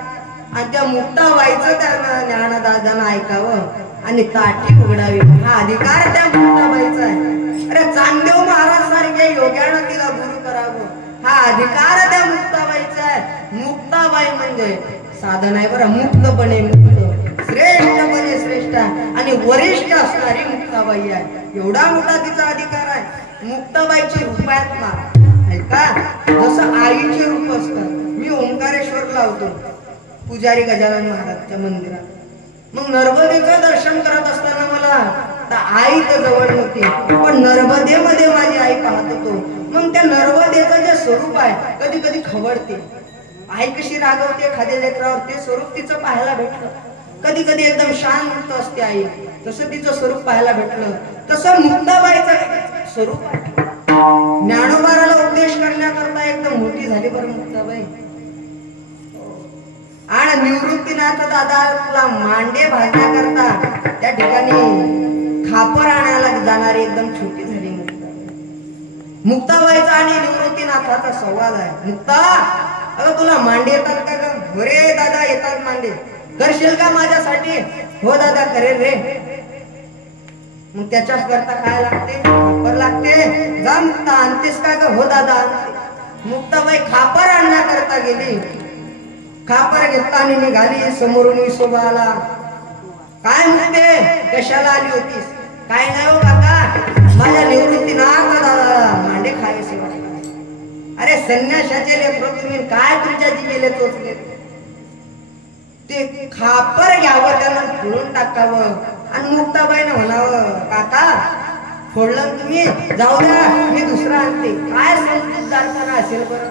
आणि त्या मुक्ताबाईचं त्यानं ज्ञानदादानं ऐकावं आणि ताटी उघडावी. हा अधिकार त्या मुक्ताबाईचा आहे. अरे चांगदेव महाराज सारख्या योग्यानं तिला गुरु करावं, हा अधिकार त्या मुक्ताबाईचा आहे. मुक्ताबाई म्हणजे साधन आहे बरं, मुक्तपणे मुक्त, श्रेष्ठपणे श्रेष्ठ आणि वरिष्ठ असणारी मुक्ताबाई आहे. एवढा मोठा तिचा अधिकार आहे. मुक्ताबाईचे रूप आहेत ना, ऐका, जसं आईचे रूप असतात. मी ओंकारेश्वर लावतो पुजारी गजानन महाराजच्या मंदिरात. मग नर्मदेचं दर्शन करत असताना मला आई तर जवळ नव्हती, पण नर्मदेमध्ये माझी आई पाहत होतो. मग त्या नर्मदेचं जे स्वरूप आहे कधी कधी खवळते. आई कशी रागवते एखाद्या लेकरावर, ते स्वरूप तिचं पाहायला भेटलं. कधी कधी एकदम शांत असते आई, तसं तिचं स्वरूप पाहायला भेटलं. तसं मुक्ताबाईचं स्वरूप आहे. ज्ञानोबाराला उपदेश करण्याकरता एकदम मोठी झाली बरं मुक्ताबाई. आणि निवृत्तीनाथ दादाला मांडे भाजण्याकरता त्या ठिकाणी खापर आणायला जाणारी एकदम छोटी झाली मुक्ताबाईचा आणि निवृत्तीनाथाचा संवाद आहे. मुक्ता, अगं तुला मांडे येतात का ग? अरे दादा येतात मांडे. करशील का माझ्यासाठी? हो दादा करेल रे. मग त्याच्याच करता काय लागते? खापर लागते. जा मुक्ता, आणतेस का ग? हो दादा आणते. मुक्ताबाई खापर आणण्याकरता गेली. खापर घेतला आणि निघाली. समोरून विसोबा आला. काय म्हणते, कशाला आली होतीस? काय नाही हो काका, माझ्या निवृत्तीनाथ दादा मांडे खायचे वाटले. अरे संन्याशाचे लेकरो तुम्ही, काय तुमच्या जिभेले टोचले? ते खापर घ्यावं, त्यानं फोडून टाकावं आणि मुक्ताबाईनं म्हणावं, काका फोडलं तुम्ही, जाऊ द्या मी दुसरा आणते. काय समजूतदारपणा असेल बरं,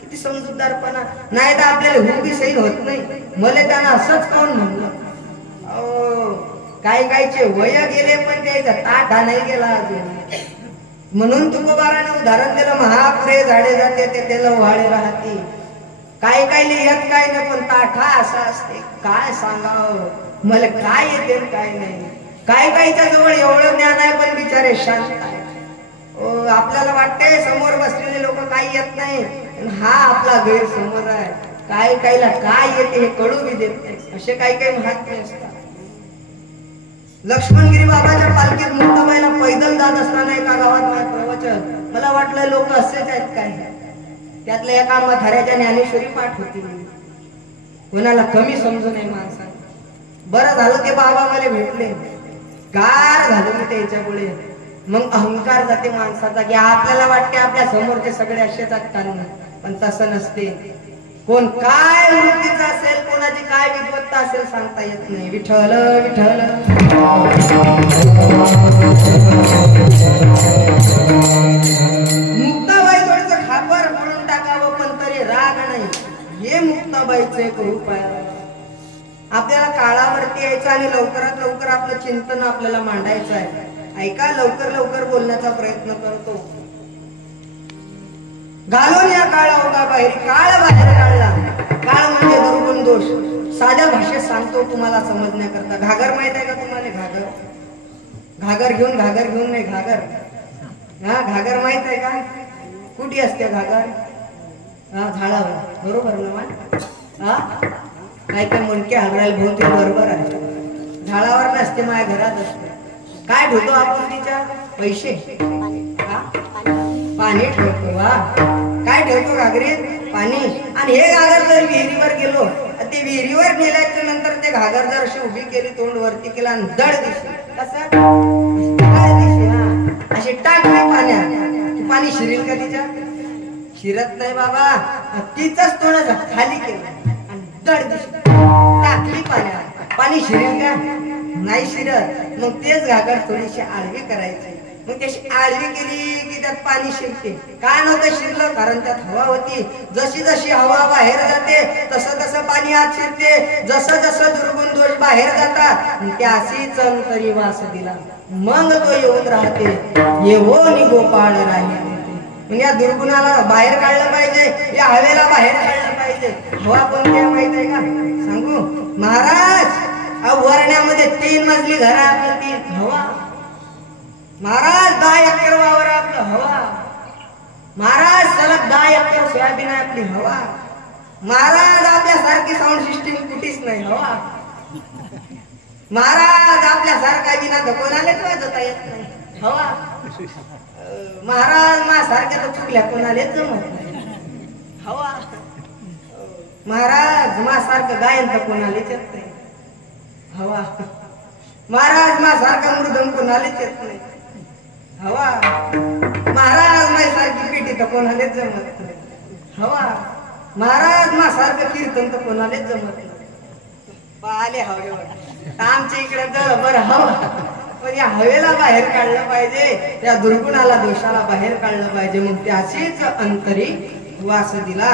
किती समजूतदारपणा. नाही तर आपल्याला हुबी सही होत नाही. मला त्यानं असंच काऊन म्हणलं. काही काहीचे वय गेले पण त्याचा ताठा नाही गेला अजून. म्हणून तुकोबाराने उदाहरण दिलं, महापुरे झाडे जाते ते त्याला वाळे राहते. काय काय येत काय नाही, पण ताठा असा असते. काय सांगावं, मला काय येते काय नाही. काय काहीच्या जवळ एवढं ज्ञान आहे पण बिचारे शांत आहे. आपल्याला वाटते समोर बसलेले लोक काही येत नाही, हा आपला गैरसमज आहे. काय काहीला काय येते हे कळू बी देत नाही. असे काही काही महात्मे असतात. लक्ष्मणगिरी बाबाच्या पालखीत मुक्ताबाईला पैदल जात असताना एका गावात माझं प्रवचन, मला वाटलं लोक असेच आहेत काय. त्यातल्या एका म्हाताऱ्याच्या ज्ञानेश्वरी पाठ होती. कोणाला कमी समजू नये माणसाने. बरं झालं ते बाबा मला भेटले, गार झालं मी त्याच्यापुढे. मग अहंकार जाते माणसाचा की आपल्याला वाटते आपल्या समोरचे सगळे असेच आहेत, पण तसं नसते. कोण काय वृत्तीचा असेल, कोणाची काय विद्वत्ता असेल सांगता येत नाही. विठ्ठल विठ्ठल. मुक्ताबाई थोडंसं खापर म्हणून टाकावं पण तरी राग नाही, हे मुक्ताबाईचं एक रूप आहे. आपल्याला काळावरती यायचं आणि लवकरात लवकर आपलं चिंतन आपल्याला मांडायचं आहे. ऐका, लवकर लवकर बोलण्याचा प्रयत्न करतो. घालून या काळ होता बाहेर, काळ बाहेर काढला. काळ म्हणजे दुर्गुण दोष. साध्या भाषेत सांगतो तुम्हाला समजण्याकरता. घागर माहित आहे का तुम्हाला? घागर, घागर घेऊन नाही, घागर. हा, घागर माहित आहे का? कुठे असते घागर? हा, झाडावर. बरोबर ना? हा, काय काय मुंडके हलवायला बहुतेक बरोबर आहे. झाडावर नसते, माझ्या घरात असते. काय ठेवतो आपण तिच्या? पैसे, पाणी ठेवतो. वा, काय ठेवतो घागरीत? पाणी. आणि हे घागर जर विहिरीवर गेलो, ते विहिरीवर नेल्याच्या नंतर ते घागर जर अशी उभी केली, तोंड वरती केला आणि दड दिसली. कसं दड दिसली? हा, अशी टाकली पाण्यात, पाणी शिरेल का तिच्या? शिरत नाही बाबा. तिचंच तोंड खाली केलं आणि दड दिसली, टाकली पाण्यात, पाणी शिरेल का? नाही शिरत. मग तेच घागर थोडीशी आडवी करायची. मग त्याची आडवी केली की त्यात पाणी शिरते. का नव्हतं शिरलं? कारण त्यात हवा होती. जशी जशी हवा बाहेर जाते तसं तसं पाणी आत शिरते. जसं जसं दुर्गुण दोष बाहेर जातात त्याशीच अंतरी वास दिला, मग तो येऊन राहते. येवो नि गोपाळ राहिले. म्हणजे या दुर्गुणाला बाहेर काढलं पाहिजे, या हवेला बाहेर काढलं पाहिजे. हवा कोणत्या माहित आहे का? सांगू महाराज. वरण्यामध्ये 3 मजली घर आपली हवा. महाराज 10 एकर वावर आपलं हवा. महाराज सलग 10 एकर सोयाबीन आपली हवा. महाराज आपल्यासारखी साऊंड सिस्टीम कुठेच नाही हवा. महाराज आपल्यासारखा बिना कोणालाच वाजवता येत नाही हवा. महाराज माझ्यासारख्या तर चुकल्या कोणालाच जमत नाही हवा. महाराज माझ्यासारखं गायन तर कोणालाच येत नाही हवा. महाराज माझ्यासारखा मृदंग कोणालाच येत नाही हवा. महाराज माझ्यासारखी पेटी तर कोणालाच जमत नाही हवा. महाराज माझ्यासारखं कीर्तन तर कोणालाच जमत नाही. आले हवेवर आमच्या इकडे जळ बरं हवा. पण या हवेला बाहेर काढलं पाहिजे, त्या दुर्गुणाला दोषाला बाहेर काढलं पाहिजे. मग त्याशीच अंतरी वास दिला,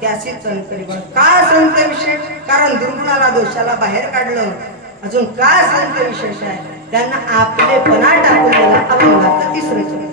त्याशीच अंतरी. का संत विशेष? कारण दुर्गुणाला दोषाला बाहेर काढलं. अजून काय संत विशेष आहे? त्यांना आपलेपणा टाकून दिला. अभंगाचं 3रं चरण.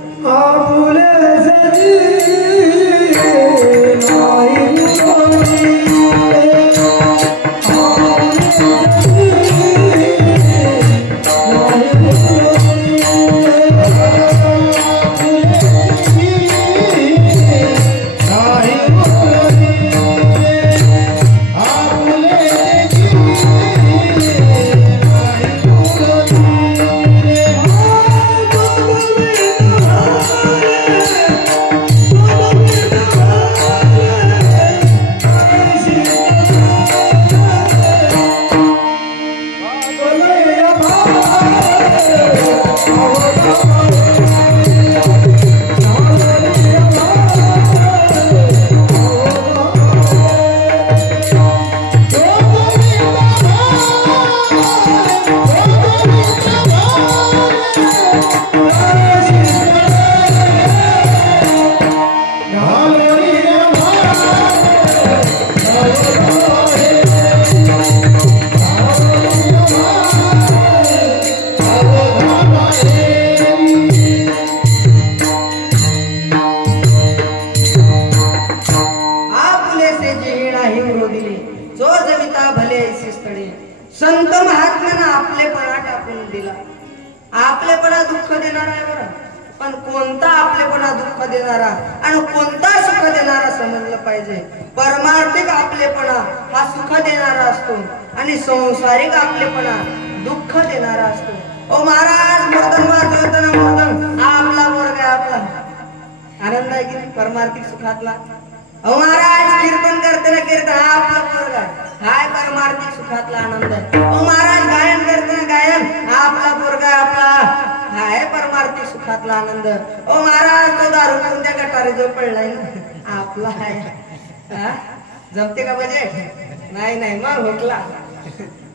संत महात्म्यानं आपलेपणा टाकून दिला. आपलेपणा दुःख देणारा आहे बरं, पण कोणता आपलेपणा दुःख देणारा आणि कोणता सुख देणारा समजलं पाहिजे. परमार्थिक आपलेपणा हा सुख देणारा असतो आणि संसारिक आपलेपणा दुःख देणारा असतो. ओ महाराज मर्दन वाजवताना मर्दन हा आपला वर्ग आहे, आपला आनंद आहे की नाही परमार्थिक सुखातला. ओ महाराज कीर्तन करताना कीर्तन हा आपला वर्ग आहे, हाय परमार्थिक सुखातला आनंद आहे. ओ महाराज गायन करताना गायन हा आपला वर्ग आहे, आपला हाय परमार्थिक सुखातला आनंद. ओ महाराज तो दारू पिऊन त्या गटारे जो पडलाय ना आपला आहे. जमते का बजेट? नाही नाही मग हुकला.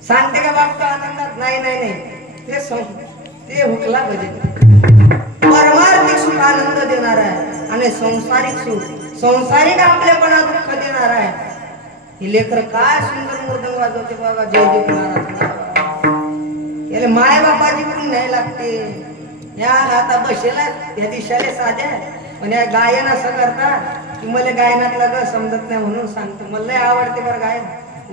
सांगते का बाप तो आनंदात? नाही नाही नाही ते हुकला बजेट. परमार्थिक सुख आनंद देणार आहे आणि संसारिक सुख संसारिक आपल्यापणा दुःख देणार आहे. ही लेकर काय सुंदर मृदंग वाजवते बाबा. जयदेव महाराज याला माय बापाची पण नाही लागते. या आता बसेला या दिशाले साध्या पण या गायन असं करतात की मला गायनातला ग समजत नाही म्हणून सांगतो. मला आवडते बरं गायन,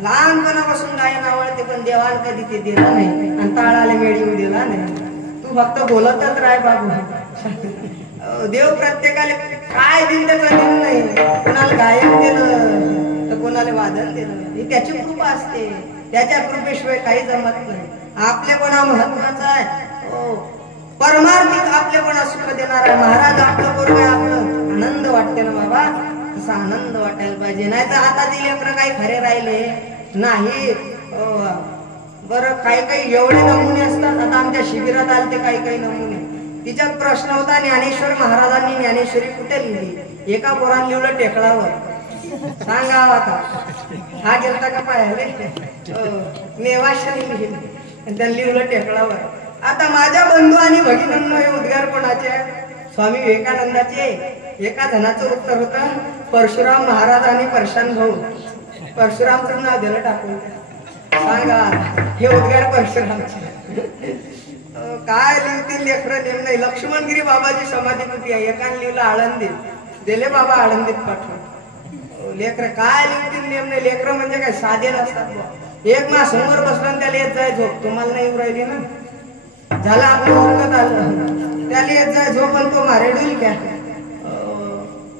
लहानपणापासून गायन आवडते, पण देवान कधी ते दिलं नाही आणि ताळाला वेळ येऊ दिला नाही. तू फक्त बोलतच राह बाबू. देव प्रत्येकाला काय दिल त्याचा दिल नाही. कोणाला गायन दिलं तर कोणाला वादन दिलं. ही त्याची कृपा असते, त्याच्या कृपेशिवाय काही जमत नाही. आपलेपणा महत्वाचा आहे. परमार्थिक आपलेपणा सुख देणार आहे. महाराज आपलं बरोबर आहे, आपलं आनंद वाटते ना बाबा, तसा आनंद वाटायला पाहिजे. नाही तर आता ते लेकर काही खरे राहिले नाही. बरं काही काही एवढे नमुने असतात. आता आमच्या शिबिरात आले ते काही काही नमुने. तिच्यात प्रश्न होता ज्ञानेश्वर महाराजांनी ज्ञानेश्वरी कुठे लिहिली? एका पोराने लिहिलं टेकळावर. सांगा आता हा गेलता का पाहिले? नेवाशाने लिहिली, त्यांनी लिहिलं टेकळावर. आता माझ्या बंधू आणि भगिनींनो हे उद्गार कोणाचे? स्वामी विवेकानंदाचे. एका जणाचं उत्तर होतं परशुराम महाराज आणि परशान भाऊ. परशुरामचं नाव दिलं टाकून. सांगा हे उद्गार परशुरामचे. काय लिहितील लेकरं नेम नाही. लक्ष्मणगिरी बाबाची समाधी कुठे आहे? एकाने लिहिलं आळंदीत, दिले बाबा आळंदीत पाठवून. लेकर काय लिहितील नेम नाही. लेकरं म्हणजे काय साधे नसतात. एक मा समोर बसला त्याला येत जाय झोप. तुम्हाला नाही राहिली ना, झाला आपलं ओळखत आलं त्याला येत जाय झोप. पण तो मारे डुल क्या?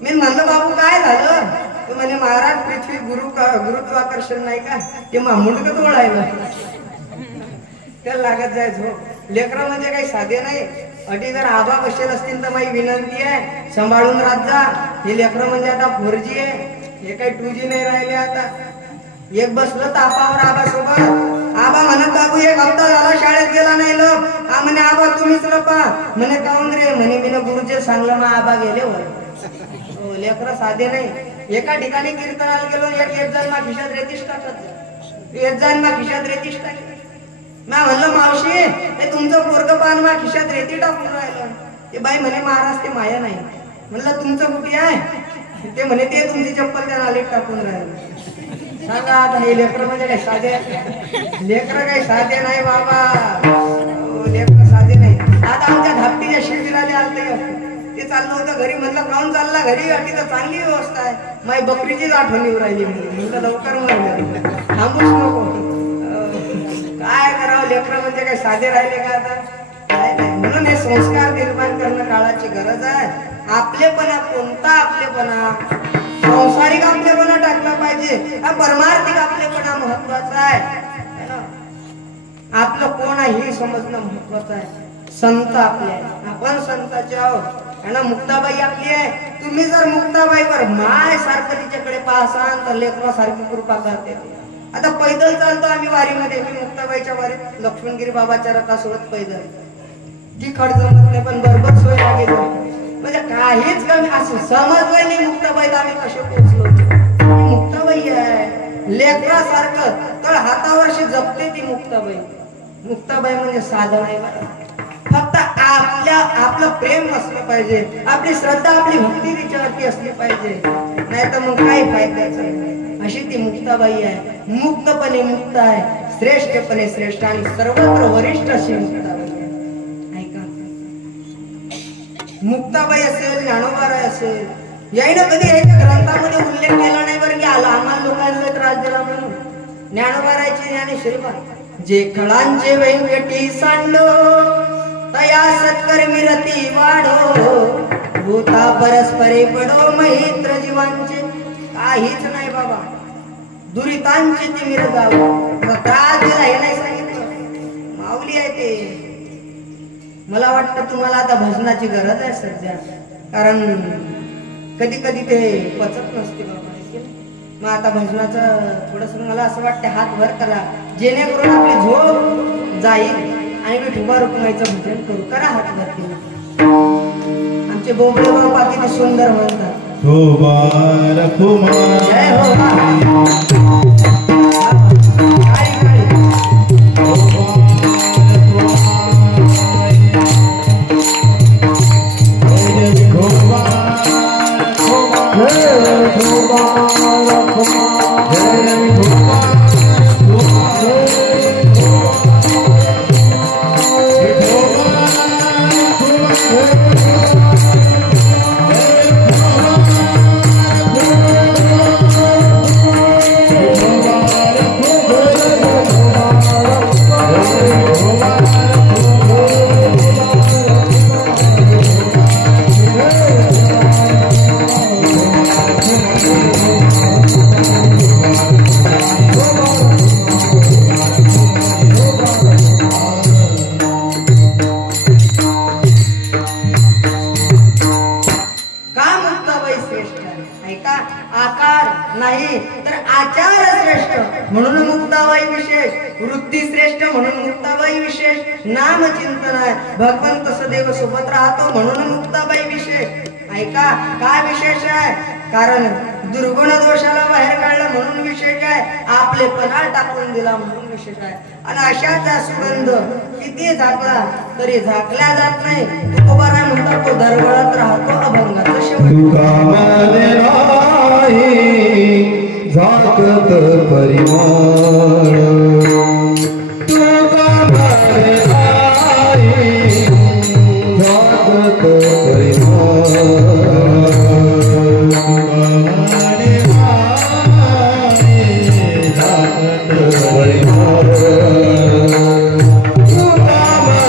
मी म्हणलं बाबू काय झालं? तो म्हणे महाराज पृथ्वी गुरुत्वाकर्षण नाही का ते मुंडकत ओळायला त्याला लागत जाय झोप. लेकरं म्हणजे काही साधे नाही. अटी जर आबा बसेल असतील तर माझी विनंती आहे सांभाळून राहत जा. हे लेकरं म्हणजे आता 4G आहे, हे काही 2G नाही राहिले. आता एक बसलं तापावर आबा सोबत. आबा म्हणत बाबू एक हप्ता झाला शाळेत गेला नाही लोक. हा म्हणे आबा तुम्हीच लपा. म्हणे काऊन रे? म्हणे मी गुरुजी सांगलं मग आबा गेले वर. लेकरं साधे नाही. एका ठिकाणी कीर्तनाला गेलो, एक जण मा खिशात रेतीश टाकत, एक जण मा खिशात रेतीश टाकत. मी म्हणलं मावशी हे तुमचं पोरग पान मा खिशात रेती टाकून राहिलं. ते बाई म्हणे महाराज ते माया नाही. म्हणलं तुमचं कुठे आहे? ते म्हणे ते तुमची चप्पल त्या नालीत टाकून राहिलं. सांगा आता हे लेकरं म्हणजे काय साधे? लेकरं काही साधे नाही बाबा. लेकरं साधे नाही. आता आमच्या धापटीच्या शिबिराला आलते ते चाललं होतं घरी. म्हणलं काऊन चालला घरी? अटी तर चांगली व्यवस्था आहे. माझी बकरीचीच आठवण येऊ राहिली. म्हणलं लवकर म्हणलं थांबूच नको. काय करावं? लेकरं म्हणजे काय साधे राहिले का आता? काय नाही. म्हणून हे संस्कार निर्माण करणं काळाची गरज आहे. आपलेपणा कोणता आपलेपणा? संसारिक आपलेपणा टाकला पाहिजे हा परमार्थिक आपलेपणा महत्वाचा आहे. आपलं कोण आहे हे समजणं महत्वाचं आहे. संत आपले आपण संताचे आहोत. मुक्ताबाई आपली आहे. तुम्ही जर मुक्ताबाईवर माय सारखं तिच्याकडे पाहसाल तर लेकरासारखी कृपा करते. आता पैदल चालतो आम्ही वारीमध्ये. मी मुक्ताबाईच्या वारीत लक्ष्मणगिरी बाबाच्या रथासोबत पैदल. ती खड जमत नाही पण बरोबर सोय लागेल. म्हणजे काहीच कमी असं समजलं नाही मुक्ताबाईला आम्ही कसे पोहोचलो. मुक्ताबाई आहे लेकरासारखं तर हातावरशी जपते ती मुक्ताबाई. मुक्ताबाई म्हणजे साधन आहे. फक्त आपलं प्रेम असलं पाहिजे, आपली श्रद्धा आपली भक्ती तिच्यावरती असली पाहिजे. नाही तर मग काय फायद्याचं? अशी ती मुक्ताबाई आहे. मुक्तपणे मुक्त आहे, श्रेष्ठपणे श्रेष्ठ आणि सर्वत्र वरिष्ठ अशी मुक्ताबाई आहे. ऐका मुक्ताबाई असेल ज्ञानोबाराय असेल याईनं कधी याच्या ग्रंथामध्ये उल्लेख केला नाही बरं की आला आम्हाला लोकांना त्रास दिला म्हणून. ज्ञानोबारायची ज्ञानेश्वरी जे कळांचे व्यंकटी सांडो तया सत्कर्मी रती वाढो भूता परस्परे पडो मैत्र जीवांचे. काहीच नाही बाबा. दुरितांची तिमिर जावो. त्रास दिला हे नाही सांगितलं. माऊली आहे ते. मला वाटतं तुम्हाला आता भजनाची गरज आहे सध्या, कारण कधी कधी ते पचत नसते बाबा. मग आता भजनाचं थोडस मला असं वाटतं हात वर करा, जेणेकरून आपली झोप जाईल आणि विठोबा रुक्माईचं भजन करू. करा हात वर केला. आमचे बोबडे बाबा किती सुंदर म्हणतात. जय हो म्हणून मुक्ताबाई विशेष, वृत्ती श्रेष्ठ म्हणून मुक्ताबाई विशेष, नाम चिंतन आहे भगवंत सदैव सोबत राहतो म्हणून मुक्ताबाई विशेष. ऐका काय विशेष आहे, कारण दुर्गुण दोषाला बाहेर काढलं म्हणून विशेष आहे, आपले पणाळ टाकून दिला म्हणून विशेष आहे. आणि अशाचा सुगंध किती झाकला तरी झाकल्या जात नाही. तुकोबाराय म्हणतात तो दरवळत राहतो अभंगाचा शेवट. झाकत परिमाण तुका मारे आई, झाकत परिमाण मारे आई, झाकत परिमाण तुका मारे आई, झाकत परिमाण तुका मारे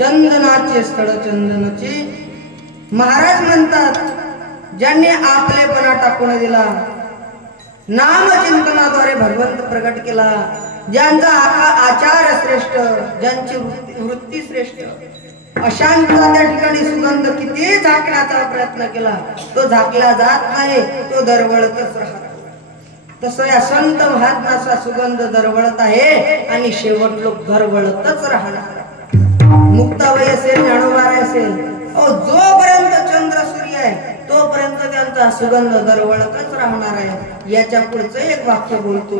चंदनाचे स्थळ चंदनाचे महाराज म्हणतात ज्यांनी आपलेपणा टाकून दिला, नामचिंतनाद्वारे भगवंत प्रकट केला, ज्यांचा आचार श्रेष्ठ, ज्यांची वृत्ती श्रेष्ठ, अशांचा त्या ठिकाणी सुगंध किती झाकण्याचा प्रयत्न केला तो झाकला जात नाही, तो दरवळतच राहतो. तसं या संत महात्माचा सुगंध दरवळत आहे आणि शेवट लोक दरवळतच राहणार. मुक्ताबाई असेल, ज्ञानोबाराय असेल, जोपर्यंत चंद्र सूर्य आहे तोपर्यंत त्यांचा सुगंध दरवळतच राहणार आहे. याच्या पुढचं एक वाक्य बोलतो,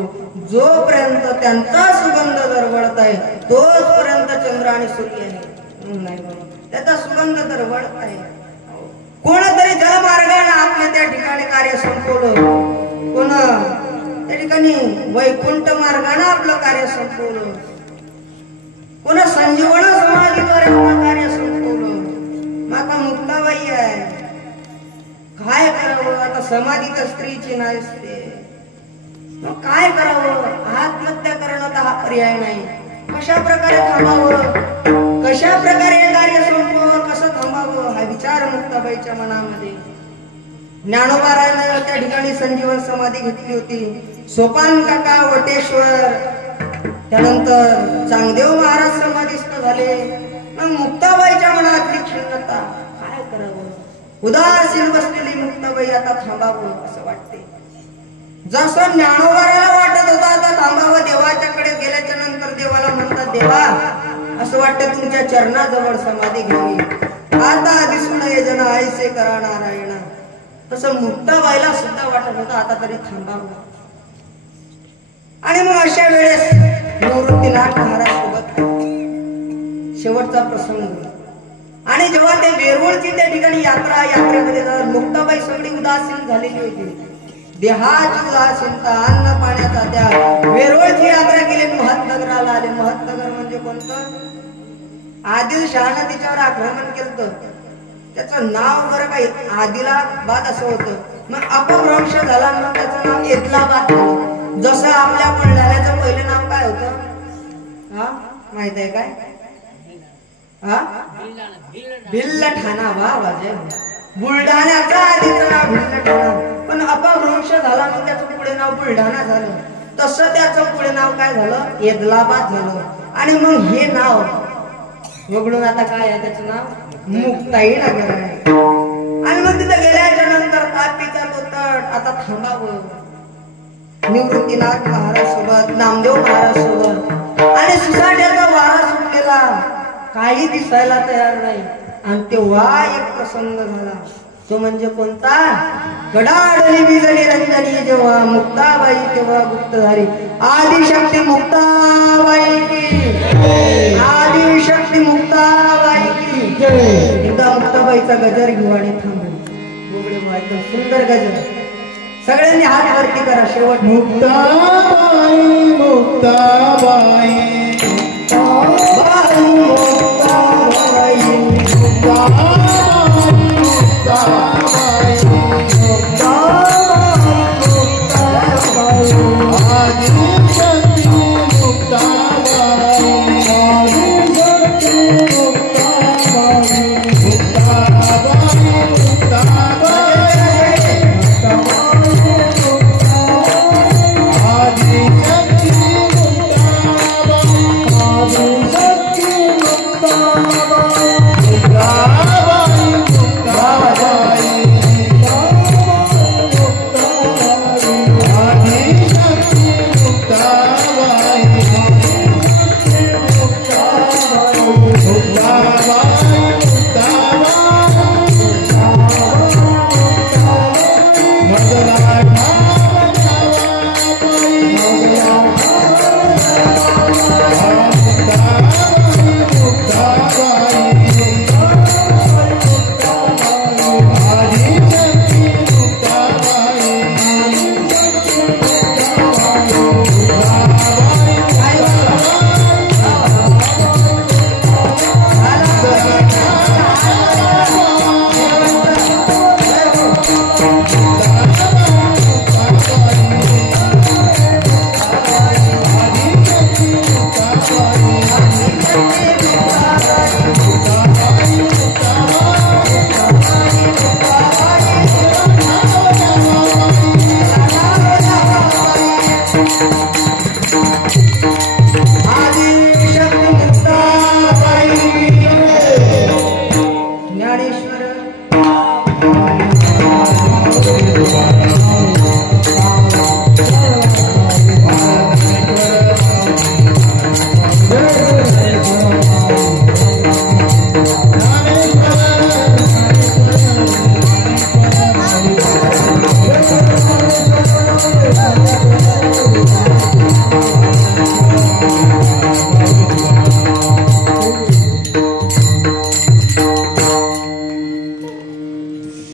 जोपर्यंत त्यांचा सुगंध दरवळत आहे तोपर्यंत चंद्र आणि सूर्य आहे. नाही, त्याचा सुगंध दरवळत आहे. कोणतरी जलमार्गाने आपले त्या ठिकाणी कार्य संपवलं, कोण त्या ठिकाणी वैकुंठ मार्गाने आपलं कार्य संपवलं, कोणा संजीवन समाधीद्वारे आपलं कार्य संपवलं. माता मुक्ताबाई आहे, काय करावं आता? समाधी तर स्त्रीची नसते, मग काय करावं? आत्महत्या करणं तर हा पर्याय नाही. कशा प्रकारे थांबावं, कशा प्रकारे हे कार्य संपवावं, कसं थांबावं हा विचार मुक्ताबाईच्या मनामध्ये. ज्ञानोबारायाने त्या ठिकाणी संजीवन समाधी घेतली होती. सोपान काका वटेश्वर, त्यानंतर चांगदेव महाराज समाधीस्थ झाले. मग मुक्ताबाईच्या मनातली खिन्नता, काय करावं? उदासीन बसलेली मुक्ताबाई आता थांबावं असं वाटते. जसं ज्ञानोबाराला वाटत होता आता थांबावं, देवाच्याकडे गेल्याच्या नंतर देवाला म्हणतात, देवा असं वाटतं तुमच्या चरणाजवळ समाधी घ्यावी, आता दिसून ये जन आईसे करा नारायणा. तसं मुक्ताबाईला सुद्धा वाटत होतं आता तरी थांबावं. आणि मग अशा वेळेस निवृत्तीनाथ महाराज सोबत शेवटचा प्रसंग. आणि जेव्हा ते वेरूळची त्या ठिकाणी यात्रेमध्ये मुक्ताबाई सगळी उदासीन झालेली होती, देहाची उदासीनता, अन्न पाण्याचा त्याग. वेरूळची यात्रा केली, महत्नगराला आले. महत्नगर म्हणजे कोणतं? आदिलशहानं तिच्यावर आक्रमण केलं, त्याचं नाव बरं काही आदिलाबाद असं होतं. मग अपभ्रंश झाला, मग त्याचं नाव एदलाबाद झालं. जसं आपल्या बुलढाण्याचं पहिलं नाव काय होतं? हा माहित आहे काय? हा भिल्लठाणा. वा वाजे, बुलढाण्याचं आधीचं नाव भिल्लठाणा, पण अपभ्रंश झाला मग त्याचं पुढे नाव बुलढाणा झालं. तसं त्याचं पुढे नाव काय झालं? एदलाबाद झालं. आणि मग हे नाव वगळून आता काय आहे त्याचं नाव? मुक्ताई नगर आहे. आणि मग तिथे गेल्याच्या नंतर तापीचा तो तट, आता थांबावं. निवृत्तीनाथ महाराज सोबत, नामदेव महाराज सोबत, आणि सुसाट्याचा वारा सुटलेला, काही दिसायला तयार नाही. आणि तेव्हा एक प्रसंग झाला, तो म्हणजे कोणता? गडाडली बिजली रंजनी जेव्हा मुक्ताबाई तेव्हा गुप्त झाली. आदिशक्ती मुक्ताबाई की, आदिशक्ती मुक्ताबाई की. एकदा मुक्ताबाईचा गजर घेऊ आणि थांबू. एकदम सुंदर गजर, सगळ्यांनी हात वरती करा. शेवट मुक्ताबाई मुक्ताबाई